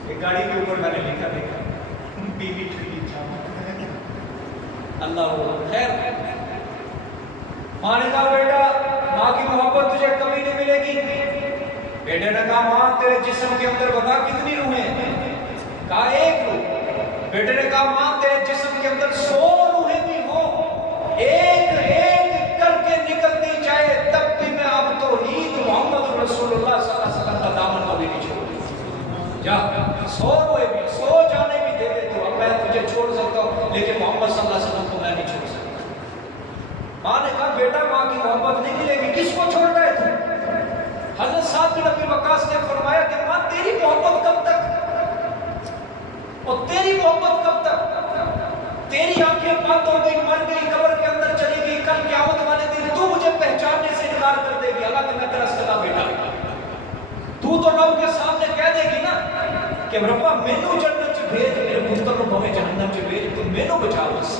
ایک گاڑی کے اوپر میں نے لکھا دیکھا بیوی ٹھنڈی چاہا، اللہ خیر۔ ماں نے کہا بیٹا ماں کی محبت تجھے کبھی نہیں ملے گی. بیٹے نے کہا ماں تیرے جسم کے اندر بتا کتنی روحیں ہیں؟ کہا ایک روح. بیٹے نے کہا ماں تیرے جسم کے اندر 100 روحیں بھی ہوں، ایک ایک کر کے نکلتی جائے تب بھی میں اب توحید محمد رسول اللہ صلی اللہ علیہ وسلم کا دامن کبھی نہیں چھوڑوں. جا 100 روحیں بھی 100 جانے بھی دے دے تو اب میں تجھے چھوڑ سکتا ہوں لیکن محمد صلی اللہ علیہ وسلم کو میں نہیں چھوڑ سکتا. ماں نے کہا بیٹا ماں کی محبت نہیں ملے گی، کس کو چھوڑ رہے تھے؟ حضرت سعد بن ابی وقاص نے فرمایا کہ ماں تیری محبت کب تک، اور تیری محبت کب تک؟ تیری آنکھیں بند ہو گئی، مر گئی، قبر کے اندر چلی گئی، کل قیامت والے دن تو مجھے پہچاننے سے انکار کر دے گی. اللہ کہ میں تیرا صدا بیٹا، تو رب کے سامنے کہہ دے گی نا کہ ربا مینوں جنت چ بھیج، میرے پتر نو بھویں جہنم چ بھیج، تو مینوں بچا بس.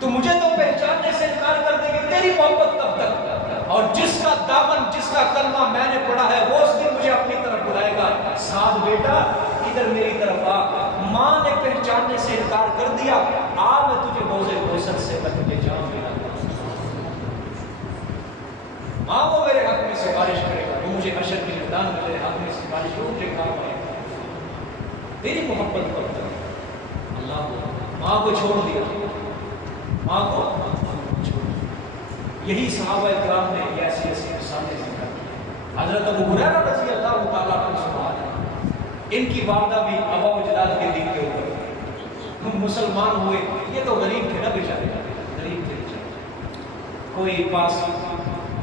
تو مجھے تو پہچاننے سے انکار کر دے گی، تیری محبت کب تک؟ اور جس کا دامن، جس کا کلمہ میں نے پڑھا ہے وہ اس دن مجھے اپنی طرف بلائے گا. سعد بیٹا ادھر میری طرف آ. ماں نے پہچاننے سے انکار کر دیا، آ میں تجھے حوض کوثر سے میں تجھے جام دلاتا ہوں. ماں وہ میرے حق میں سفارش کرے گا، وہ مجھے حشر کے میدان میں میرے حق میں سفارش کرے گا، مجھے کام آئے گا. تیری محبت کب تک؟ اللہ ماں کو چھوڑ دیا، ماں کو چھوڑ دیا. یہی صحابہ کرام نے ایسی ایسی مثالیں ذکر کی. حضرت ابو ہریرہ رضی اللہ تعالیٰ عنہ سبحان اللہ، ان کی والدہ بھی آبا و اجداد کے دین کے اوپر ہم مسلمان ہوئے. یہ تو غریب تھے نا بیچارے، غریب تھے بیچارے. کوئی پاس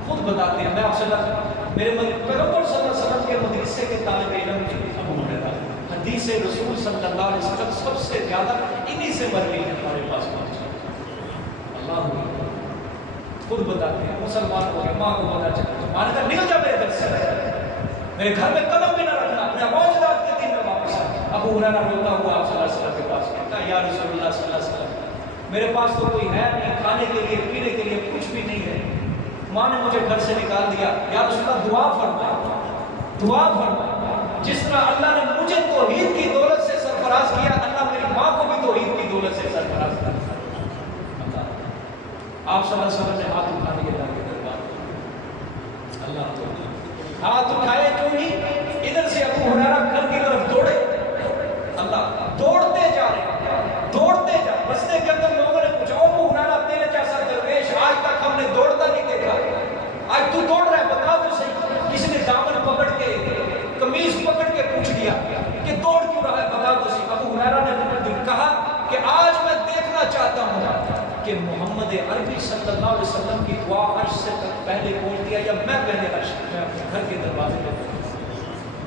خود بتاتے ہیں، میں آپ سے میرے پیغمبر صلی اللہ علیہ وسلم کے مدرسے کے طالب علم ابو ہریرہ، حدیث رسول صلی اللہ علیہ وسلم سب سے زیادہ انہی سے مروی ہے ہمارے پاس پہنچا. اللہ خود بتاتے ہیں مسلمان ہو گئے. ماں کو پتا چلا، ماں نے کہا نکل جا میرے گھر سے، میرے گھر میں قدم بھی نہ رکھنا، اپنے آبا و اجداد کے دین میں واپس آ. ابو ہریرہ روتا ہوا آپ صلی اللہ علیہ وسلم کے پاس کہتا ہے یا رسول اللہ صلی اللہ علیہ وسلم میرے پاس تو کوئی ہے نہیں، کھانے کے لیے پینے کے لیے کچھ بھی نہیں ہے. ماں نے مجھے گھر سے نکال دیا. یا رسول اللہ دعا فرمائے، دعا فرمائے. جس طرح اللہ نے مجھے توحید کی دولت سے سرفراز کیا، اللہ میری ماں کو بھی توحید کی دولت سے سرفراز کیا. آپ صلی اللہ علیہ وسلم نے ہاتھ اٹھا لیے اللہ کے دربار میں. اللہ ہاتھ اٹھائے جو ہی ادھر سے ابو ہریرہ گھر کی طرف دوڑے. اللہ دوڑتے جا رہے، دوڑتے جا. رستے کے اندر لوگوں نے پوچھا ابو ہریرہ تیرے جیسا درویش آج تک ہم نے دوڑتا نہیں دیکھا، آج تو دوڑ رہا ہے، بتا تو صحیح. کسی نے دامن پکڑ کے، قمیض پکڑ کے پوچھ لیا کہ دوڑ کیوں رہا ہے، بتا تو صحیح. ابو ہریرہ نے کہا کہ آج میں دیکھنا چاہتا ہوں کہ محمد عربی صلی اللہ علیہ وسلم کی دعا عرش سے پہلے پہنچ دیا یا میں پہلے عرش میں اپنے گھر کے دروازے پہ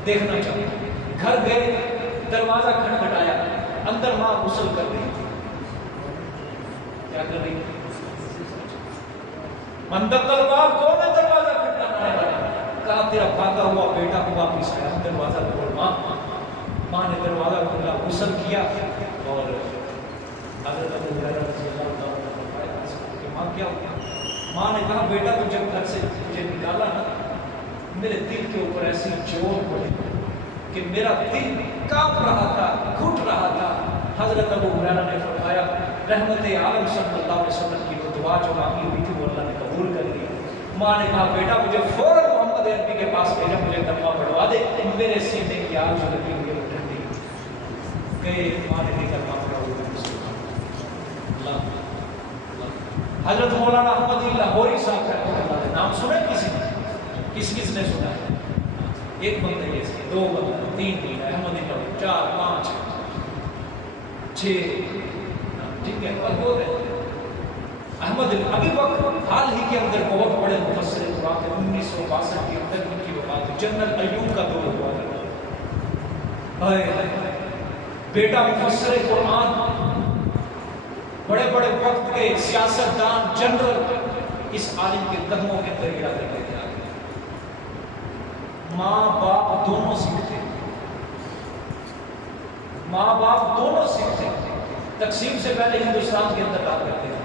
دیکھنا چاہتا ہوں. گھر گئے، دروازہ کھٹکھٹایا، اندر ماں غسل کر رہی. کیا کر رہی؟ مندق الباب، کون ہے دروازہ کھٹکھٹانے والا؟ کہا تیرا بھاگا ہوا بیٹا کو واپس آیا، دروازہ کھول. ماں نے دروازہ کھولا، غسل کیا اور حضرت ابو ہریرہ رضی اللہ تعالیٰ کہ ماں کیا ہوا؟ ماں نے کہا بیٹا تو جب گھر سے مجھے نکالا نا، میرے دل کے اوپر ایسی چوٹ پڑی کہ میرا دل کانپ رہا تھا، گھٹ رہا تھا. حضرت ابو ہریرہ نے فرمایا رحمت عالم صلی اللہ علیہ وسلم کی وہ دعا جو مانگی ہوئی تھی وہ اللہ نے قبول کر لی. ماں نے کہا بیٹا مجھے فوراً محمد عربی کے پاس بھیجا، مجھے کلمہ پڑھوا دے. میرے سینے کی آگ جو لگی ہوئی وہ ٹھنڈی گئے. ماں نے بھی کلمہ پڑھا. حضرت مولانا احمد لاہوری صاحب کا نام سنا کسی نے؟ کس نے سنا ہے؟ ایک بندے یہ سے، دو بندے، تین بندے، احمد لاہوری، 4 5 6 ٹھیک ہے. اور وہ احمد ابھی وقت حال ہی کے اندر بہت بڑے مفسر قرآن تھے. 1962 کے اندر ان کی وفات. جنرل ایوب کا دور ہوا کرتا. بیٹا مفسر قرآن، بڑے بڑے وقت کے سیاستدان، جنرل اس عالم کے قدموں کے اندر گرا کرتے تھے. ماں باپ دونوں سکھ تھے، ماں باپ دونوں سکھ تھے. تقسیم سے پہلے ہندوستان کے اندر رہا کرتے تھے.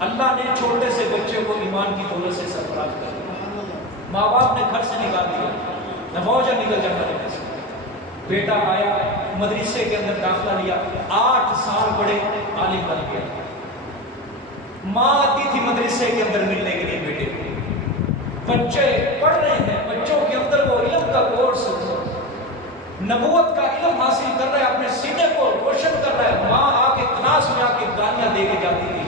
اللہ نے چھوٹے سے بچے کو ایمان کی دولت سے سرفراز کر دیا. ماں باپ نے گھر سے نکال دیا، نموجہ نکل جاتا ہے. بیٹا آیا، مدرسے کے اندر داخلہ لیا، 8 سال بڑے عالم بن گیا. ماں آتی تھی مدرسے کے اندر ملنے کے لیے بیٹے کو، بچے پڑھ رہے ہیں، بچوں کے اندر وہ علم کا کورس، نبوت کا علم حاصل کر رہا ہے، اپنے سینے کو روشن کر رہا ہے، ماں آ کے کلاس میں آ کے گالیاں دے کے جاتی تھی،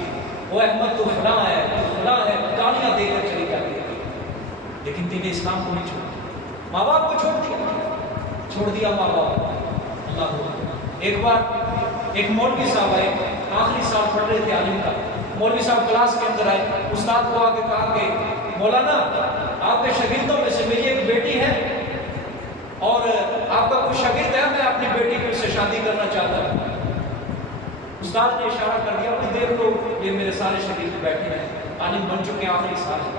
وہ احمد تو فلاں ہے، تو فلاں ہے، گالیاں دے کر چلی جاتی تھی، لیکن دین اسلام کو نہیں چھوڑا، ماں باپ کو چھوڑ دیا ماں باپ۔ اللہ، ایک بار ایک مولوی صاحب آئے، آخری سال پڑھ رہے تھے عالم کا، مولوی صاحب کلاس کے اندر آئے، استاد کو آ کے کہا کہ مولانا آپ کے شاگردوں میں سے میری ایک بیٹی ہے اور آپ کا کوئی شاگرد ہے، میں اپنی بیٹی کی اس سے شادی کرنا چاہتا ہوں۔ استاد نے اشارہ کر دیا کہ دیکھ لو یہ میرے سارے شاگرد بیٹھے ہیں، عالم بن چکے ہیں، آخری سال ہے۔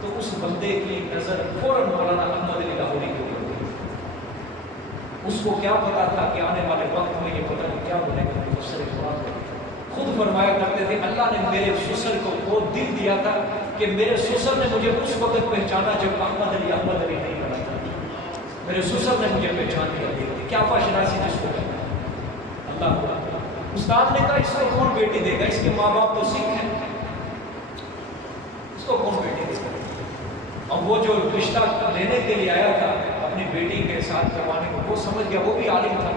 تو اس بندے کی نظر فوراً مولانا احمد علی لاہوری کے اوپر ہوئی۔ اس کو کیا پتا تھا کہ آنے والے وقت میں یہ پتہ نہیں کیا بنے گا، مفسر قرآن کا خود فرمایا کرتے تھے اللہ نے میرے سسر کو وہ دل دیا تھا کہ میرے سسر نے مجھے اس وقت پہچانا جب احمد علی نہیں بنا تھا، میرے سسر نے مجھے پہچان دیا۔ کیا فاشناسی جس کو کہنا ہے اللہ کو۔ استاد نے کہا اس کو کون بیٹی دے گا، اس کے ماں باپ تو سکھ ہیں، اس کو کون بیٹی دے گا؟ اور وہ جو رشتہ لینے کے لیے آیا تھا اپنی بیٹی کے ساتھ کروانے کو، وہ سمجھ گیا، وہ بھی عالم تھا،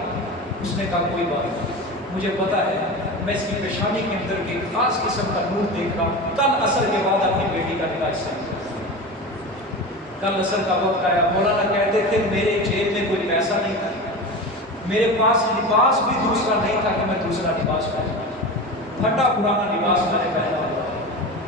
اس نے کہا کوئی بات نہیں، مجھے پتا ہے میں اس کی پیشانی کے اندر کی خاص قسم کا نور دیکھ رہا ہوں، کل عصر کے بعد اپنی بیٹی کا نکاح سے کل عصر کا وقت آیا۔ مولانا کہتے تھے میرے جیب میں کوئی پیسہ نہیں تھا، میرے پاس لباس بھی دوسرا نہیں تھا کہ میں دوسرا لباس پہنا، پھٹا پرانا لباس میں نے پہنا ہوا۔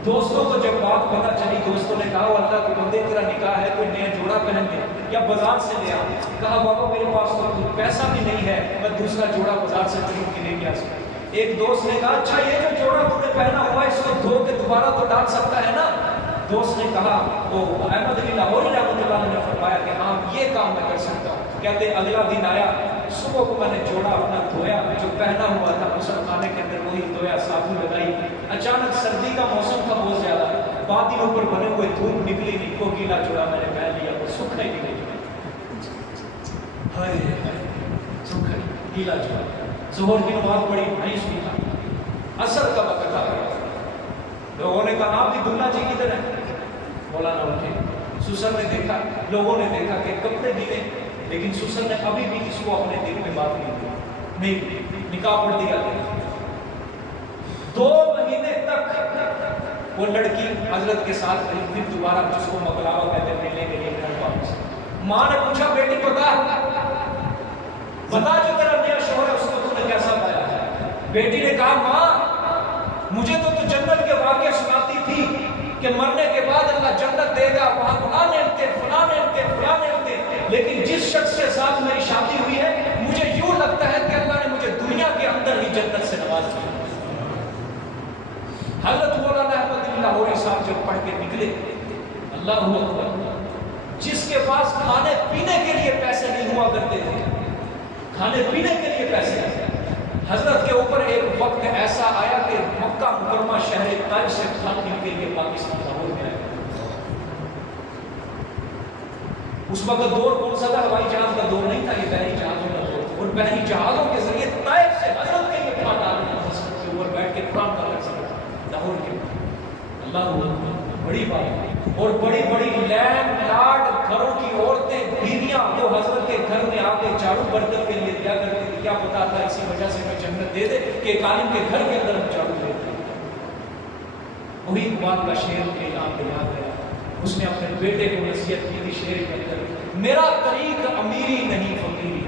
دوستوں کو جب بات پتہ چلی، دوستوں نے کہا اللہ کے بندے تیرا نکاح ہے، کوئی نیا جوڑا پہن لے یا بازار سے لے آ۔ کہا بابا میرے پاس تو پیسہ بھی نہیں ہے، میں دوسرا جوڑا بازار سے خرید کے لے کے آ سکتا۔ ایک دوست نے کہا اچھا یہ جو جوڑا تم نے پہنا ہوا ہے اس کو دھو کے دوبارہ تو ڈال سکتا ہے نا؟ دوست نے کہا وہ احمد علی لاہوری رحمۃ اللہ نے فرمایا کہ ہاں یہ کام میں کر سکتا ہوں۔ کہتے اگلا دن آیا، صبح کو میں نے جوڑا اپنا دھویا، جو پہنا ہوا تھا غسل خانے کے اندر وہی دھویا، صابن لگائی، اچانک سردی کا موسم تھا بہت زیادہ، بادل اوپر بنے ہوئے، دھوپ نکلی نہیں، کو گیلا جوڑا میں نے پہن لیا، وہ سوکھا ہی نہیں، ہائے سوکھا گیلا جوڑا۔ ظہر کی نماز پڑھی نہیں سنی تھا، عصر کا وقت آ گیا، لوگوں نے کہا آپ بھی دلہا جی کدھر ہیں؟ مولانا اٹھے، سسر نے دیکھا، لوگوں نے دیکھا کہ کپڑے گیلے، لیکن سسر نے ابھی بھی اس کو اپنے دل میں بات نہیں کی، نکاح پڑھ دیا۔ 2 مہینے تک وہ لڑکی حضرت کے ساتھ رہی، پھر دوبارہ جس کو مقلاوہ کہتے ہیں ملنے کے لیے گھر واپس۔ ماں نے پوچھا بیٹی بتا جو تیرا نیا شوہر ہے اس کو تم نے کیسا پایا ہے؟ بیٹی نے کہا ماں مجھے تو جنت کے واقعے سناتی تھی کہ مرنے کے بعد اللہ جنت دے گا، وہاں فلاں نعمتیں، لیکن جس شخص کے ساتھ میری شادی ہوئی ہے مجھے یوں لگتا ہے کہ اللہ نے مجھے دنیا کے اندر ہی جنت سے نواز دیا۔ حضرت مولانا احمد علی لاہوری صاحب جب پڑھ کے نکلے، اللہ اکبر، جس کے پاس کھانے پینے کے لیے پیسے نہیں ہوا کرتے تھے، کھانے پینے کے لیے پیسے، حضرت کے اوپر ایک وقت ایسا آیا کہ مکہ مکرمہ شہر طائف سے کھانے کے لیے پاکستان لاہور میں آئے۔ اس وقت دور کون سا تھا؟ ہوائی جہاز کا دور نہیں تھا، یہ بحری جہازوں کا دور تھا، اور بحری جہازوں کے ذریعے طائف سے حضرت کے لیے کھانا آ رہا تھا، کے اوپر بیٹھ کے قرآن کا لفظ لاہور کے اللہ بڑی بات، اور بڑی بڑی لینڈ لاڈ گھروں کی عورتیں بیویاں وہ حضرت کے گھر میں آ کے جھاڑو برتن کے لیے دیا کرتی تھی، کیا پتا تھا اسی وجہ سے میں جنت دے دے کہ ایک عالم کے گھر کے اندر ہم جھاڑو دیتے ہیں۔ وہی اقبال کا شعر کے نام پہ یاد ہے، اس نے اپنے بیٹے کو نصیحت کی تھی شعر کے اندر، میرا طریق امیری نہیں فقیری،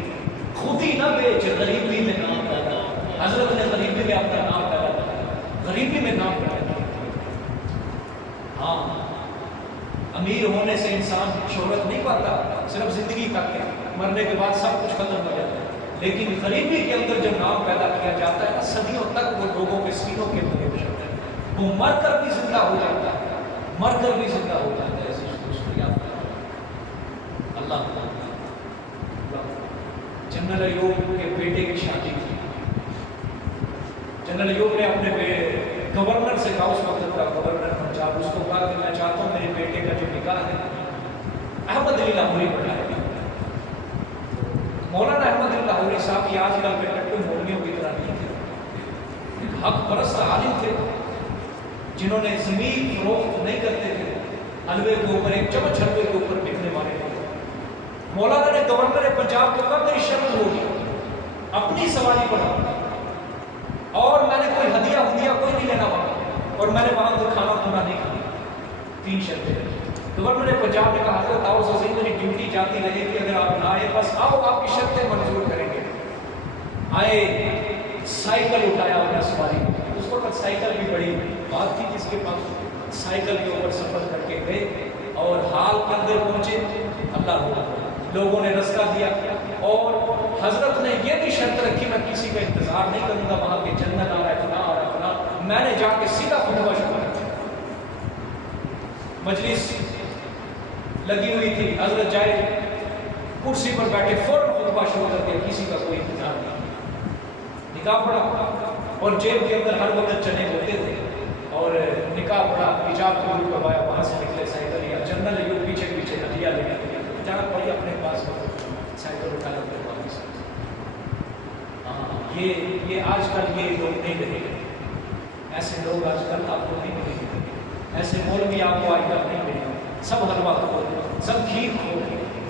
خود ہی نہ بیچ غریبی میں نام پیدا۔ حضرت نے غریبی میں اپنا نام پیدا کیا، غریبی میں نام پیدا کیا۔ ہاں امیر ہونے سے انسان شہرت نہیں پاتا، صرف زندگی تک ہے، مرنے کے بعد سب کچھ ختم ہو جاتا ہے، لیکن غریبی کے اندر جب نام پیدا کیا جاتا ہے صدیوں تک وہ لوگوں کے سینوں کے اندر گزرتا ہے، وہ مر کر بھی زندہ ہو جاتا ہے، مر کر بھی زندہ ہو جاتا ہے۔ ایسے اللہ جنرل ایوب کے بیٹے کی شادی تھی، جنرل ایوب نے اپنے گورنر سے کہا، اس وقت کا گورنر پنجاب، اس کو کہا کہ میں چاہتا ہوں میرے بیٹے کا جو نکاح ہے احمد علی لاہوری بنائے گا۔ مولانا احمد علی لاہوری صاحب یہ آج کل کے لٹو مولویوں کی طرح نہیں تھے، حق پرست عالم تھے، جنہوں نے زمین فروخت نہیں کرتے تھے، حلوے کے اوپر، ایک چمچ حلوے کے اوپر بکنے والے لوگ۔ مولانا نے گورنر پنجاب کو کہا میری شرط ہوگی اپنی سواری پر، اور میں نے کوئی ہدیہ کوئی نہیں لینا وہاں، اور میں نے وہاں کوئی کھانا کھانا نہیں کھانا، 3 شرطیں۔ گورنر پنجاب نے کہا حضرت آؤ سزی میری ڈیوٹی جاتی رہے گی، اگر آپ نہ آئے بس آؤ آپ کی شرطیں منظور کریں گے۔ آئے، سائیکل اٹھایا اپنا سواری، اس وقت سائیکل بھی بڑی بات تھی جس کے پاس، سائیکل کے اوپر سفر کر کے گئے اور حال کے اندر پہنچے۔ اللہ لوگوں نے رستہ دیا، اور حضرت نے یہ بھی شرط رکھی میں کسی کا انتظار نہیں کروں گا، وہاں کے جنرل آ رہا ہے فلاں آ رہا ہے فلاں، میں نے جا کے سیدھا خطبہ شروع کیا۔ مجلس لگی ہوئی تھی، حضرت جائے کرسی پر بیٹھے فوراً خطبہ شروع کر دیا، کسی کا کوئی انتظار نہیں۔ نکاح پڑا اور جیب کے اندر ہر وقت چنے ہوتے تھے، اور نکاح پڑا، حجاب کو روپ کروایا، وہاں سے نکلے سائیکل لیا، جنرل یوں پیچھے پیچھے ہدیہ لے کے جہاں پڑی اپنے پاس سائیکل اٹھا لگتے واپس۔ ہاں یہ آج کل یہ لوگ نہیں رہے، ایسے لوگ آج کل آپ کو نہیں ملیں گے، ایسے مولوی آپ کو آج کل نہیں ملیں گے، سب حلوہ خور، سب کھیر خور،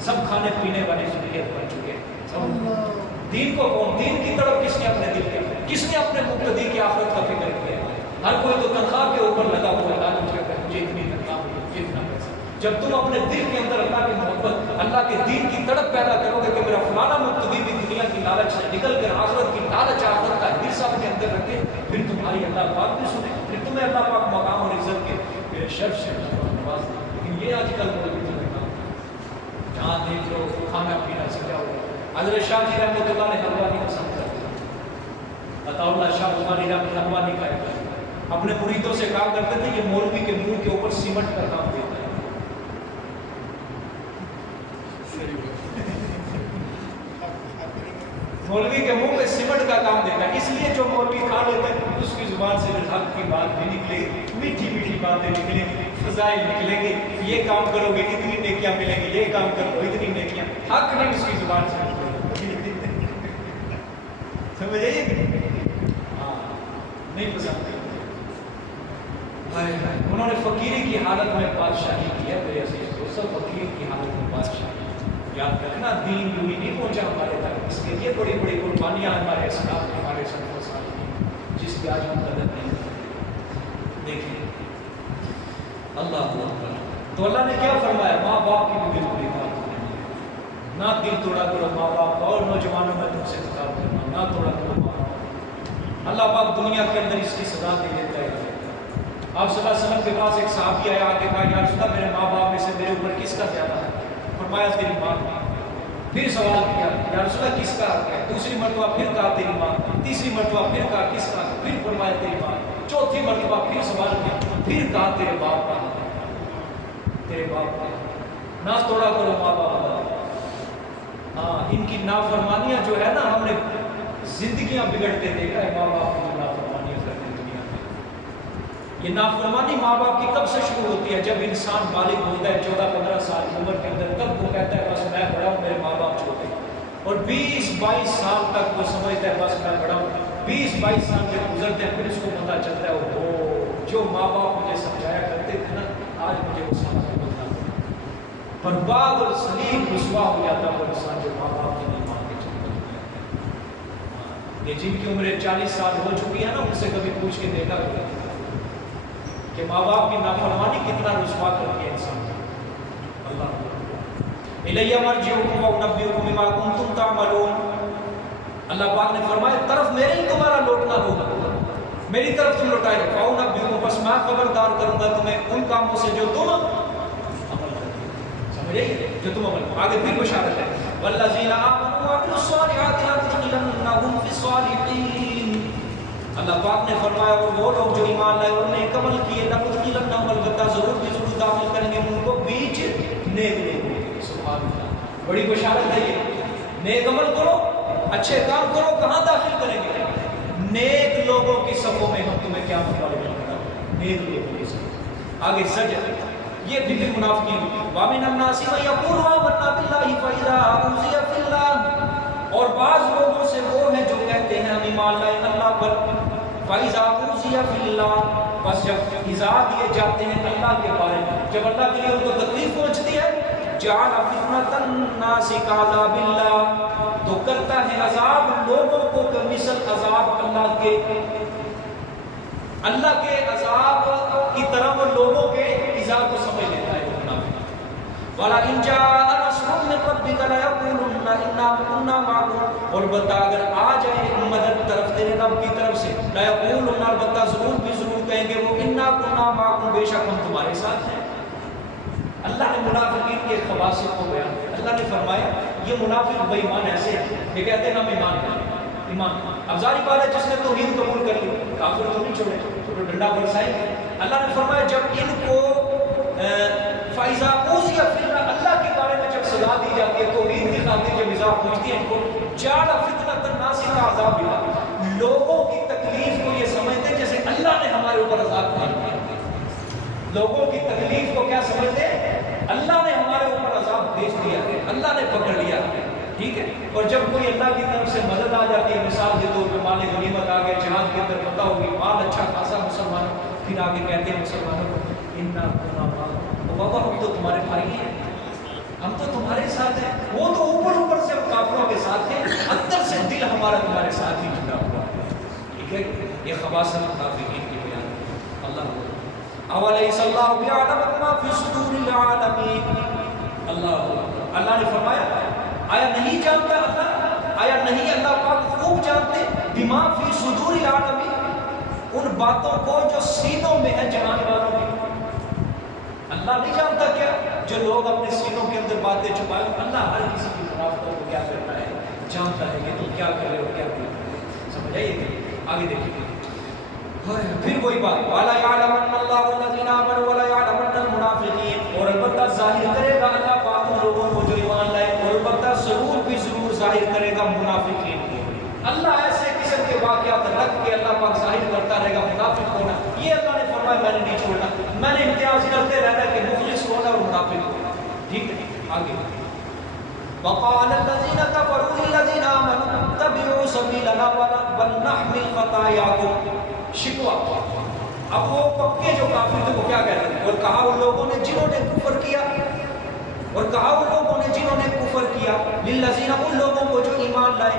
سب کھانے پینے والے ضروریت بن چکے ہیں۔ سب دین کو کون، دین کی طرف کس نے اپنے دل کے، کس نے اپنے مقتدی کی آخرت کا فکر کیا؟ ہر کوئی تو تنخواہ کے اوپر لگا ہوا ہے، مجھے اتنی تنخواہ ملی، اتنا پیسہ۔ جب تم اپنے دل کے اندر اللہ کی محبت، اللہ کے دین کی تڑپ پیدا کرو گے کہ میرا فلانا مقتدی بھی دنیا کی لالچ سے نکل کر آخرت کی لالچ، آخرت کا حرص اپنے اندر رکھے، پھر تمہاری اللہ پاک بھی سنے، پھر تمہیں اللہ پاک مقام اور عزت کے شرف سے نواز دے۔ لیکن یہ آج کل جہاں دیکھ لو کھانا پینا سکھا ہوا۔ حضرت شاہ جی رحمۃ اللہ نے حلوہ نہیں پسند کرتے، عطا اللہ شاہ عثمانی رحمۃ اللہ حلوہ نہیں کھایا کرتے، اپنے مریدوں سے کہا کرتے تھے یہ مولوی کے منہ کے اوپر سیمنٹ کا کام دیتا ہے۔ مولوی کے منہ پہ سیمنٹ کا کام دیتا ہے، اس لیے جو مولوی کھا لیتا ہے اس کی زبان سے حق کی بات بھی نکلے گی، میٹھی میٹھی باتیں نکلیں گی، فضائل نکلیں گے، یہ کام کرو گے اتنی نیکیاں ملیں گی، یہ کام کرو اتنی نیکیاں، حق نہیں اس کی زبان سے سمجھ آئیے کہ ہاں نہیں پسند۔ انہوں نے فقیری کی حالت میں بادشاہی کی ہے، میرے عزیز دوستو، فقیر کی حالت میں بادشاہی۔ یاد رکھنا دین یوں ہی نہیں پہنچا ہمارے تک، اس کے لیے بڑی بڑی قربانیاں ہمارے اسلاف نے، ہمارے سلف و صالحین، جس کی آج ہم قدر نہیں کرتے۔ دیکھیں اللہ اکبر، تو اللہ نے کیا فرمایا؟ ماں باپ کی بھی بالکل اطاعت کریں، نہ دل توڑا کرو ماں باپ کا، اور نوجوانوں میں تم سے خطاب کرنا، نہ توڑا کرو ماں باپ۔ اللہ پاک دنیا کے اندر اس کی سزا دے دیتا ہے۔ آپ صلی اللہ علیہ وسلم کے پاس ایک صحابی آیا، آگے کہا یا رسول اللہ میرے ماں باپ میں سے میرے اوپر کس کا زیادہ ہے؟ فرمایا تیری ماں۔ پھر سوال کیا یا رسول اللہ کس کا ہے؟ دوسری مرتبہ پھر کہا تیری ماں، تیسری مرتبہ پھر کہا کس کا؟ پھر فرمایا تیری ماں، چوتھی مرتبہ پھر سوال کیا، پھر کہا تیرے باپ کا، تیرے باپ کا۔ نہ توڑا کرو ماں باپ کا۔ ہاں ان کی نافرمانیاں جو ہے نا، ہم نے زندگیاں بگڑتے دیکھا ہے، ماں باپ کی نافرمانیاں کرتے دنیا میں۔ یہ نافرمانی ماں باپ کی کب سے شروع ہوتی ہے؟ جب انسان بالغ ہوتا ہے 14-15 سال کی عمر کے اندر، تب وہ کہتا ہے بس میں بڑا ہوں، میرے ماں باپ چھوٹے۔ اور 20-22 سال تک وہ سمجھتا ہے بس میں بڑا ہوں۔ 20-22 سال جب گزرتے ہیں پھر اس کو پتہ چلتا ہے وہ جو ماں باپ مجھے سمجھایا کرتے تھے نا، آج مجھے وہ سمجھ بدلنا پڑا۔ برباد اور سلیم رسوا ہو جاتا ہے وہ انسان جو ماں باپ کی نہیں مان کے چلتا ہے۔ یہ جن کی عمریں 40 سال ہو چکی ہے نا، ان سے کبھی پوچھ کے دیکھا کرو کہ ماں باپ کی نافرمانی کتنا رسوا کرتی ہے انسان کو۔ اللہ الیہ مرجعکم وانبئکم بما کنتم تعملون، اللہ پاک نے فرمایا طرف میرے ہی تمہارا لوٹنا ہوگا، میری طرف تم لوٹائے رہو۔ وانبئکم، بس میں خبردار کروں گا تمہیں ان کاموں سے جو تم عمل کرتے ہو، سمجھ رہے جو تم عمل کرو۔ آگے پھر بشارت ہے والذین آمنوا وعملوا الصالحات لندخلنهم فی الصالحین، اللہ پاک نے فرمایا اور وہ لوگ جو ایمان لائے اور نیک عمل کیے، لندخلنهم، البتہ ضرور بھی ضرور داخل کریں گے ان کو بیچ نیک لوگوں کے۔ سبحان اللہ، بڑی بشارت ہے یہ۔ نیک عمل کرو، اچھے کام کرو، کہاں داخل کریں گے؟ نیک لوگوں کی صفوں میں ہم تمہیں کیا مطالبہ کریں گے؟ نیک لوگوں کی صفوں۔ آگے زجر، یہ بھی منافقین، وَمِنَ النَّاسِ مَن يَقُولُ آمَنَّا بِاللَّهِ فَإِذَا أُوذِيَ فِي اللَّهِ، اور بعض لوگوں سے وہ ہیں جو کہتے ہیں ہم ایمان لائے اللہ پر، فَإِذَا أُوذِيَ فِي اللَّهِ، بس جب ایذا دیے جاتے ہیں اللہ کے بارے میں، جب اللہ کے لیے ان کو تکلیف پہنچتی ہے، جعل فتنة الناس كعذاب اللہ، تو کرتا ہے عذاب لوگوں کو کمثل عذاب اللہ کے عذاب کی طرح وہ لوگوں کے ایذا کو سمجھ لیتا ہے وہ منافق۔ وَلَئِن جَاءَ نَصْرٌ مِّن رَّبِّكَ لَيَقُولُنَّ إِنَّا كُنَّا مَعَكُمْ، اور بتا اگر آ جائے مدد طرف تیرے رب کی طرف سے، لَيَقُولُنَّ، البتہ ضرور بھی ضرور کہیں گے وہ، إِنَّا كُنَّا مَعَكُمْ، بے شک ہم تمہارے ساتھ ہیں۔ اللہ نے منافقین کے خواص کو بیان کیا۔ اللہ نے فرمایا یہ منافق بے ایمان ایسے ہیں، یہ کہتے ہیں ہم ایمان ہیں، ایمان۔ اب ظاہر بات ہے جس نے توحید قبول کر لی کافر تو نہیں چھوڑے، تو ڈنڈا برسائیں گے۔ اللہ نے فرمایا جب ان کو فائزہ اوذی فی اللہ، اللہ کے بارے میں جب سزا دی جاتی ہے، توحید کی خاطر جب ایذا پہنچتی ہے ان کو، جعل فتنۃ الناس کعذاب اللہ، لوگوں کی تکلیف کو یہ سمجھتے ہیں جیسے اللہ نے ہمارے اوپر عذاب ڈال دیا۔ لوگوں کی تکلیف کو کیا سمجھتے ہیں؟ اللہ نے ہمارے اوپر عذاب بھیج دیا ہے، اللہ نے پکڑ لیا، ٹھیک ہے۔ اور جب کوئی اللہ کی طرف سے مدد آ جاتی ہے، مثال کے طور پہ مال غنیمت آ گیا، جہاد کے اندر پتہ ہوگی مال اچھا خاصا مسلمانوں، پھر آگے کہتے ہیں مسلمانوں کو انا کنا معکم، بابا ہم تو تمہارے بھائی ہیں، ہم تو تمہارے ساتھ ہیں۔ وہ تو اوپر سے کافروں کے ساتھ ہیں، اندر سے دل ہمارا تمہارے ساتھ ہی جڑا ہوا ہے، ٹھیک ہے۔ یہ خباثت منافقین کی بیان اللہ اولیس اللہ بیعلم ما فی صدور العالمین، اللہ نے فرمایا آیا نہیں جانتا اللہ، آیا نہیں اللہ پاک خوب جانتے بما فی صدور العالمین، ان باتوں کو جو سینوں میں ہے جہان والوں کی۔ اللہ نہیں جانتا کیا جو لوگ اپنے سینوں کے اندر باتیں چھپائے، اللہ ہر کسی کی منافقتوں کو کیا کرتا ہے، جانتا ہے کہ تم کیا کر رہے ہو کیا نہیں کر رہے ہو۔ سمجھ آئیے آگے دیکھیے پھر وہی بات، وَلَا يَعْلَمَنَّ اللَّهُ الَّذِينَ آمَنُوا وَلَا يَعْلَمَنَّ الْمُنَافِقِينَ، اور البتہ ظاہر کرے گا اللہ پاک ان لوگوں کو جو ایمان لائے، اور البتہ ضرور بھی ضرور ظاہر کرے گا منافقین کو۔ اللہ ایسے قسم کے واقعات رکھ کے اللہ پاک ظاہر کرتا رہے گا منافق ہونا، یہ اللہ نے فرمایا میں نے نہیں چھوڑنا، میں نے امتیاز کرتے رہنا کہ مخلص ہونا اور منافق ہونا، ٹھیک ہے۔ آگے وقال الذين كفروا للذين آمنوا اتبعوا سبيلنا ولنحمل خطاياكم، شکوہ۔ اب وہ پکے جو کافر تھے وہ کیا کہتے ہیں، اور کہا ان لوگوں نے جنہوں نے کفر کیا، اور کہا ان لوگوں نے جنہوں نے کفر کیا، للذین، ان لوگوں کو جو ایمان لائے،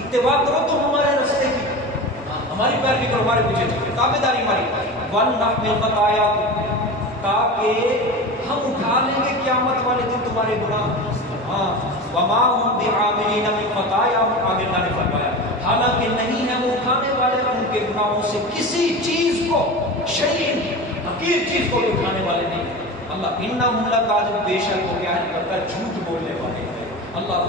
اتباع کرو تم ہمارے راستے کی، ہماری پیروی کرو، ہمارے پیچھے چلو، تابعداری ہماری، ولنحمل خطاياكم، تاکہ ہم اٹھا لیں گے قیامت والے دن تمہارے گناہ، وما هم بعاملین من خطاياهم، آگے اللہ نے فرمایا حالانکہ نہیں ہے وہ اٹھانے والے ان کے گناہوں سے کسی چیز کو، شیئن حقیر چیز کو بھی اٹھانے والے نہیں۔ اللہ انہم لکاذب، بے شک وہ کیا ہے کرتا جھوٹ بولنے والے ہیں۔ اللہ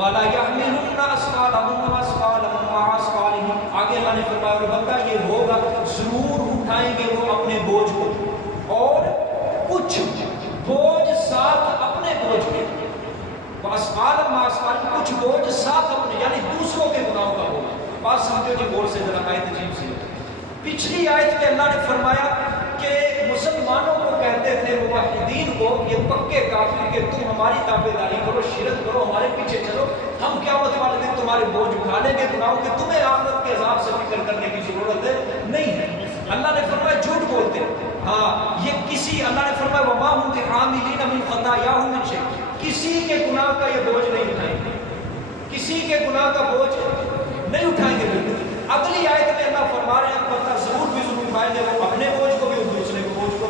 ولا يحملون اثقالهم واثقالا مع اثقالهم، آگے اللہ نے فرمایا البتہ یہ ہوگا ضرور اٹھائیں گے وہ اپنے بوجھ کو، اور کچھ بوجھ ساتھ اپنے بوجھ کے، واسقال ماسقال، کچھ بوجھ ساتھ اپنے، یعنی دوسروں کے گناہوں کا بوجھ۔ بات سمجھو جی غور سے ذرا، آیت عجیب سی ہے۔ پچھلی آیت میں اللہ نے فرمایا کہ مسلمانوں کو کہتے تھے موحدین کو، یہ پکے کافر کہ تم ہماری تابعداری کرو، شرک کرو، ہمارے پیچھے چلو، ہم قیامت والے دن تمہارے بوجھ اٹھا لیں گے گناہوں کے، تمہیں آخرت کے عذاب سے فکر کرنے کی ضرورت نہیں ہے۔ اللہ نے فرمایا جھوٹ بولتے، ہاں یہ کسی، اللہ نے فرمایا وما هم بعاملین من خطاياهم من شیء، کسی کے گناہ کا یہ بوجھ نہیں اٹھائیں گے، کسی کے گناہ کا بوجھ نہیں اٹھائیں گے۔ بالکل اگلی آیت میں اللہ فرما رہے ہیں پتہ ضرور بھی ضرور اٹھائیں گے وہ اپنے بوجھ کو بھی اور دوسرے کے بوجھ کو۔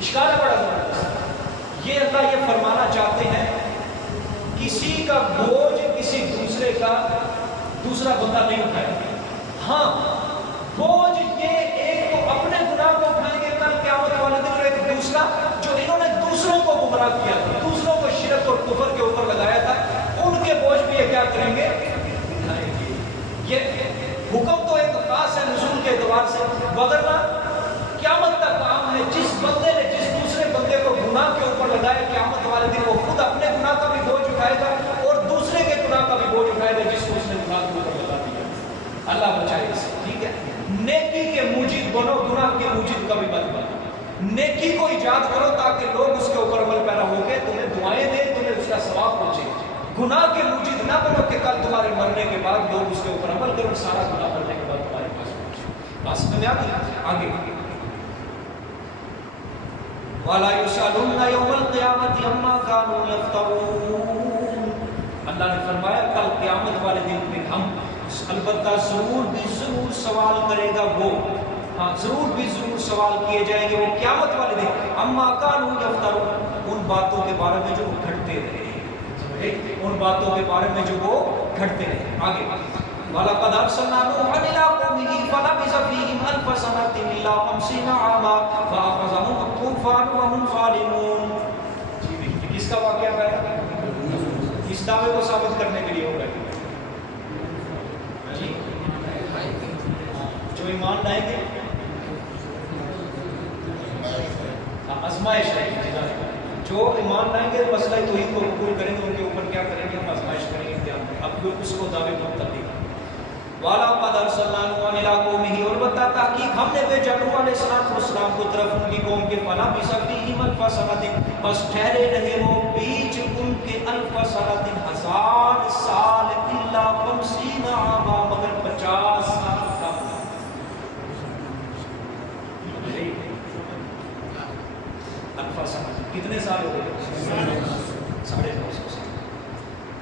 اشکال ہے بڑا زبردست، یہ اللہ یہ فرمانا چاہتے ہیں کسی کا بوجھ کسی دوسرے کا دوسرا بندہ نہیں اٹھائے گا، ہاں بوجھ یہ ایک تو اپنے گناہ کو اٹھائیں گے کل قیامت والے دن، اور ایک دوسرا جو انہوں نے دوسروں کو گمراہ کیا تھا، دوسروں کو شرک اور کفر کے اوپر لگایا تھا، ان کے بوجھ بھی یہ کیا کریں گے، اٹھائیں گے۔ یہ حکم تو ایک خاص ہے نزول کے اعتبار سے، وگرنہ قیامت کا کام ہے جس بندے نے جس دوسرے بندے کو گناہ کے اوپر لگایا، قیامت والے دن وہ خود اپنے گناہ کا بھی بوجھ اٹھائے گا اور دوسرے کے گناہ کا بھی بوجھ اٹھائے گا جس کو اس نے گناہ کے اوپر لگا دیا۔ اللہ بچائے اسے، ٹھیک ہے۔ نیکی کے موجد بنو، گناہ کے موجد کبھی مت بنو۔ نیکی کو ایجاد کرو تاکہ لوگ اس کے اوپر عمل پیرا ہو کے تمہیں دعائیں دیں، تمہیں اس کا ثواب پہنچے۔ گناہ کے موجد نہ بنو کہ کل تمہارے مرنے کے بعد لوگ اس کے اوپر عمل کریں، سارا گناہ مرنے کے بعد میں آ گئی؟ آگے وَلَا يُسْأَلُنَّ يَوْمَ الْقِيَامَةِ عَمَّا كَانُوا يَفْتَرُونَ. اللہ نے فرمایا کل قیامت والے دن پہ ہم البتہ ضرور بھی ضرور سوال کرے گا وہ، ہاں ضرور بھی ضرور سوال کیے جائیں گے وہ قیامت والے دن عَمَّا كَانُوا يَفْتَرُونَ، ان باتوں کے بارے میں جو گھڑتے رہے، ان باتوں کے بارے میں جو وہ گھڑتے رہے. آگے وَلَقَدْ أَرْسَلْنَا نُوحًا إِلَىٰ قَوْمِهِ فَلَبِثَ فِيهِمْ أَلْفَ سَنَةٍ إِلَّا 50 عَامًا فَأَخَذَهُمُ الطُّوفَانُ وَهُمْ ظَالِمُونَ. جی یہ کس کا واقعہ ہے؟ اس دعوے کو ثابت کرنے کے لیے ہوگا جی جو ایمان لائیں گے آزمائش ہے، جو ایمان لائیں گے مسئلہ توحید کو قبول کریں گے ان کے اوپر کیا کریں گے؟ ہم آزمائش کریں گے، امتحان کریں گے. اب لوگ اس کو دعوے کو تبدیل وَلَقَدْ أَرْسَلْنَا نُوحًا إِلَىٰ قَوْمِهِ، اور بتا تحقیق ہم نے بھیجا نوح علیہ السلام کو طرف ان کی قوم کے فَلَبِثَ فِيهِمْ أَلْفَ سَنَةٍ، بس ٹھہرے رہے وہ بیچ ان کے أَلْفَ سَنَةٍ 1000 سال إِلَّا 50 عَامًا مگر 50 سال کا. أَلْفَ سَنَةٍ کتنے سال ہو گئے؟ 950 سال.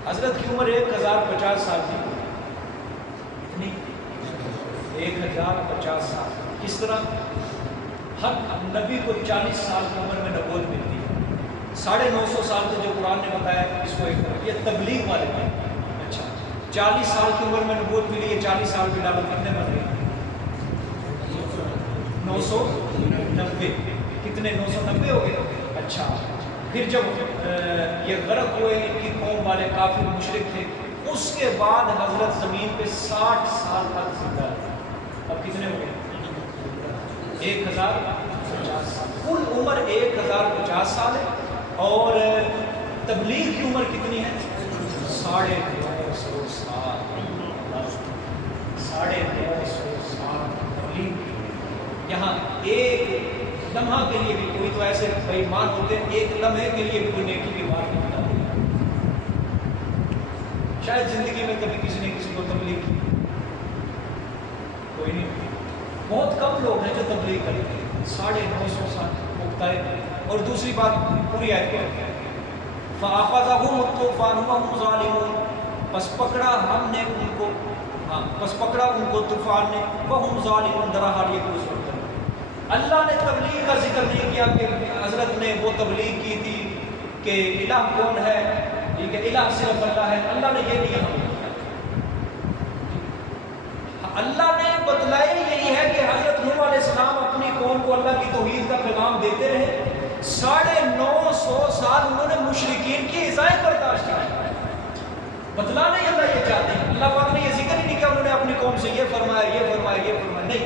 حضرت کی عمر 1050 سال تھی. 1050 سال. کس طرح؟ ہر نبی کو 40 سال کی عمر میں نبوت ملتی ہے. 950 سال سے جو قرآن نے بتایا اس کو ایک یہ تبلیغ والے تھے. اچھا 40 سال کی عمر میں نبوت ملی ہے، 40 سال کی ڈالو کتنے بن رہے ہیں؟ 990. کتنے 990 ہو گئے. اچھا پھر جب یہ غرق ہوئے ان کی قوم والے کافر مشرک تھے، اس کے بعد حضرت زمین پہ 60 سال تک زندہ رہے. اب کتنے ہو گئے؟ 1050 سال. کل عمر 1050 سال ہے اور تبلیغ کی عمر کتنی ہے؟ 950 سال. 950 سال تبلیغ. یہاں ایک لمحہ کے لیے بھی کوئی تو ایسے بے ایمان ہوتے ہیں ایک لمحے کے لیے بھی کوئی نیکی کی بات نہیں بتاتے. شاید زندگی میں کبھی کسی نے کسی کو تبلیغ کی کوئی نہیں. بہت کم لوگ ہیں جو تبلیغ کرتے ہیں. 950 سال مختلف. اور دوسری بات پوری آیت ہے فَأَخَذَهُمُ الطُّوفَانُ وَهُمْ ظَالِمُونَ، پس پکڑا ہم نے ان کو، ہاں پس پکڑا ان کو طوفان نے، وَهُمْ ظَالِمُونَ درا حال یہ دوسرے. اللہ نے تبلیغ کا ذکر نہیں کیا کہ حضرت نے وہ تبلیغ کی تھی کہ الہ کون ہے، کہ الہ صرف اللہ ہے. اللہ نے یہ نہیں کیا. اللہ نے بتلایا یہی ہے کہ حضرت نوح علیہ السلام اپنی قوم کو اللہ کی توحید کا پیغام دیتے رہے. 950 سال انہوں نے مشرکین کی ایذائیں برداشت کی. بتلانا ہی اللہ یہ چاہتے ہیں. اللہ پاک نے یہ ذکر ہی نہیں کیا انہوں نے اپنی قوم سے یہ فرمایا یہ فرمایا یہ فرمایا. نہیں،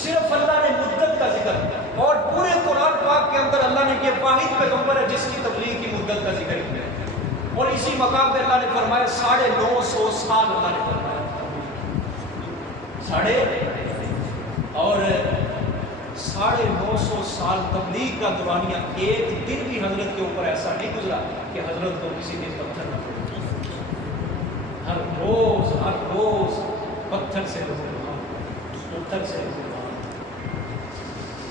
صرف اللہ نے مدت کا ذکر. اور پورے قرآن پاک کے اندر اللہ نے یہ واحد پیغمبر ہے جس کی تبلیغ کی مدت کا ذکر کیا. اور اسی مقام پہ اللہ نے فرمایا 950 سال. اللہ نے فرمایا اور 950 سال تبلیغ کا دورانیہ ایک دن بھی حضرت کے اوپر ایسا نہیں گزرا کہ حضرت کو کسی نے پتھر نہ پڑے. ہر روز پتھر سے پتھر سے.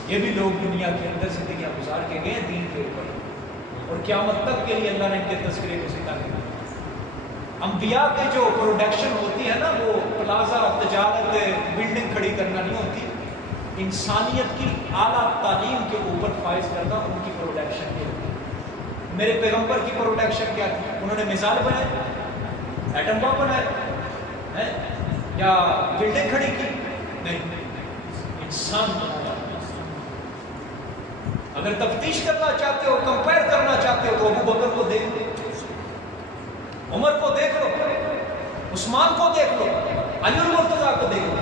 یہ بھی لوگ دنیا کے اندر زندگیاں گزار کے گئے دین کے اوپر، اور قیامت تک کے لیے اللہ نے ان کے تذکرے کو سکھا دیا. انبیاء کے جو پروڈکشن ہوتی ہے نا وہ پلازا تجارت بلڈنگ کھڑی کرنا نہیں ہوتی. انسانیت کی اعلیٰ تعلیم کے اوپر فائز کرنا ان کی پروڈکشن کی ہوتی ہے. میرے پیغمبر کی پروڈکشن کیا تھی؟ انہوں نے مثال بنائے، ایٹم بم بنائے یا بلڈنگ کھڑی کی؟ نہیں، انسان بنایا. اگر تفتیش کرنا چاہتے ہو، کمپیئر کرنا چاہتے ہو تو ابو بکر کو دیکھ لو، عمر کو دیکھ لو، عثمان کو دیکھ لو، علی المرتضیٰ کو دیکھ لو.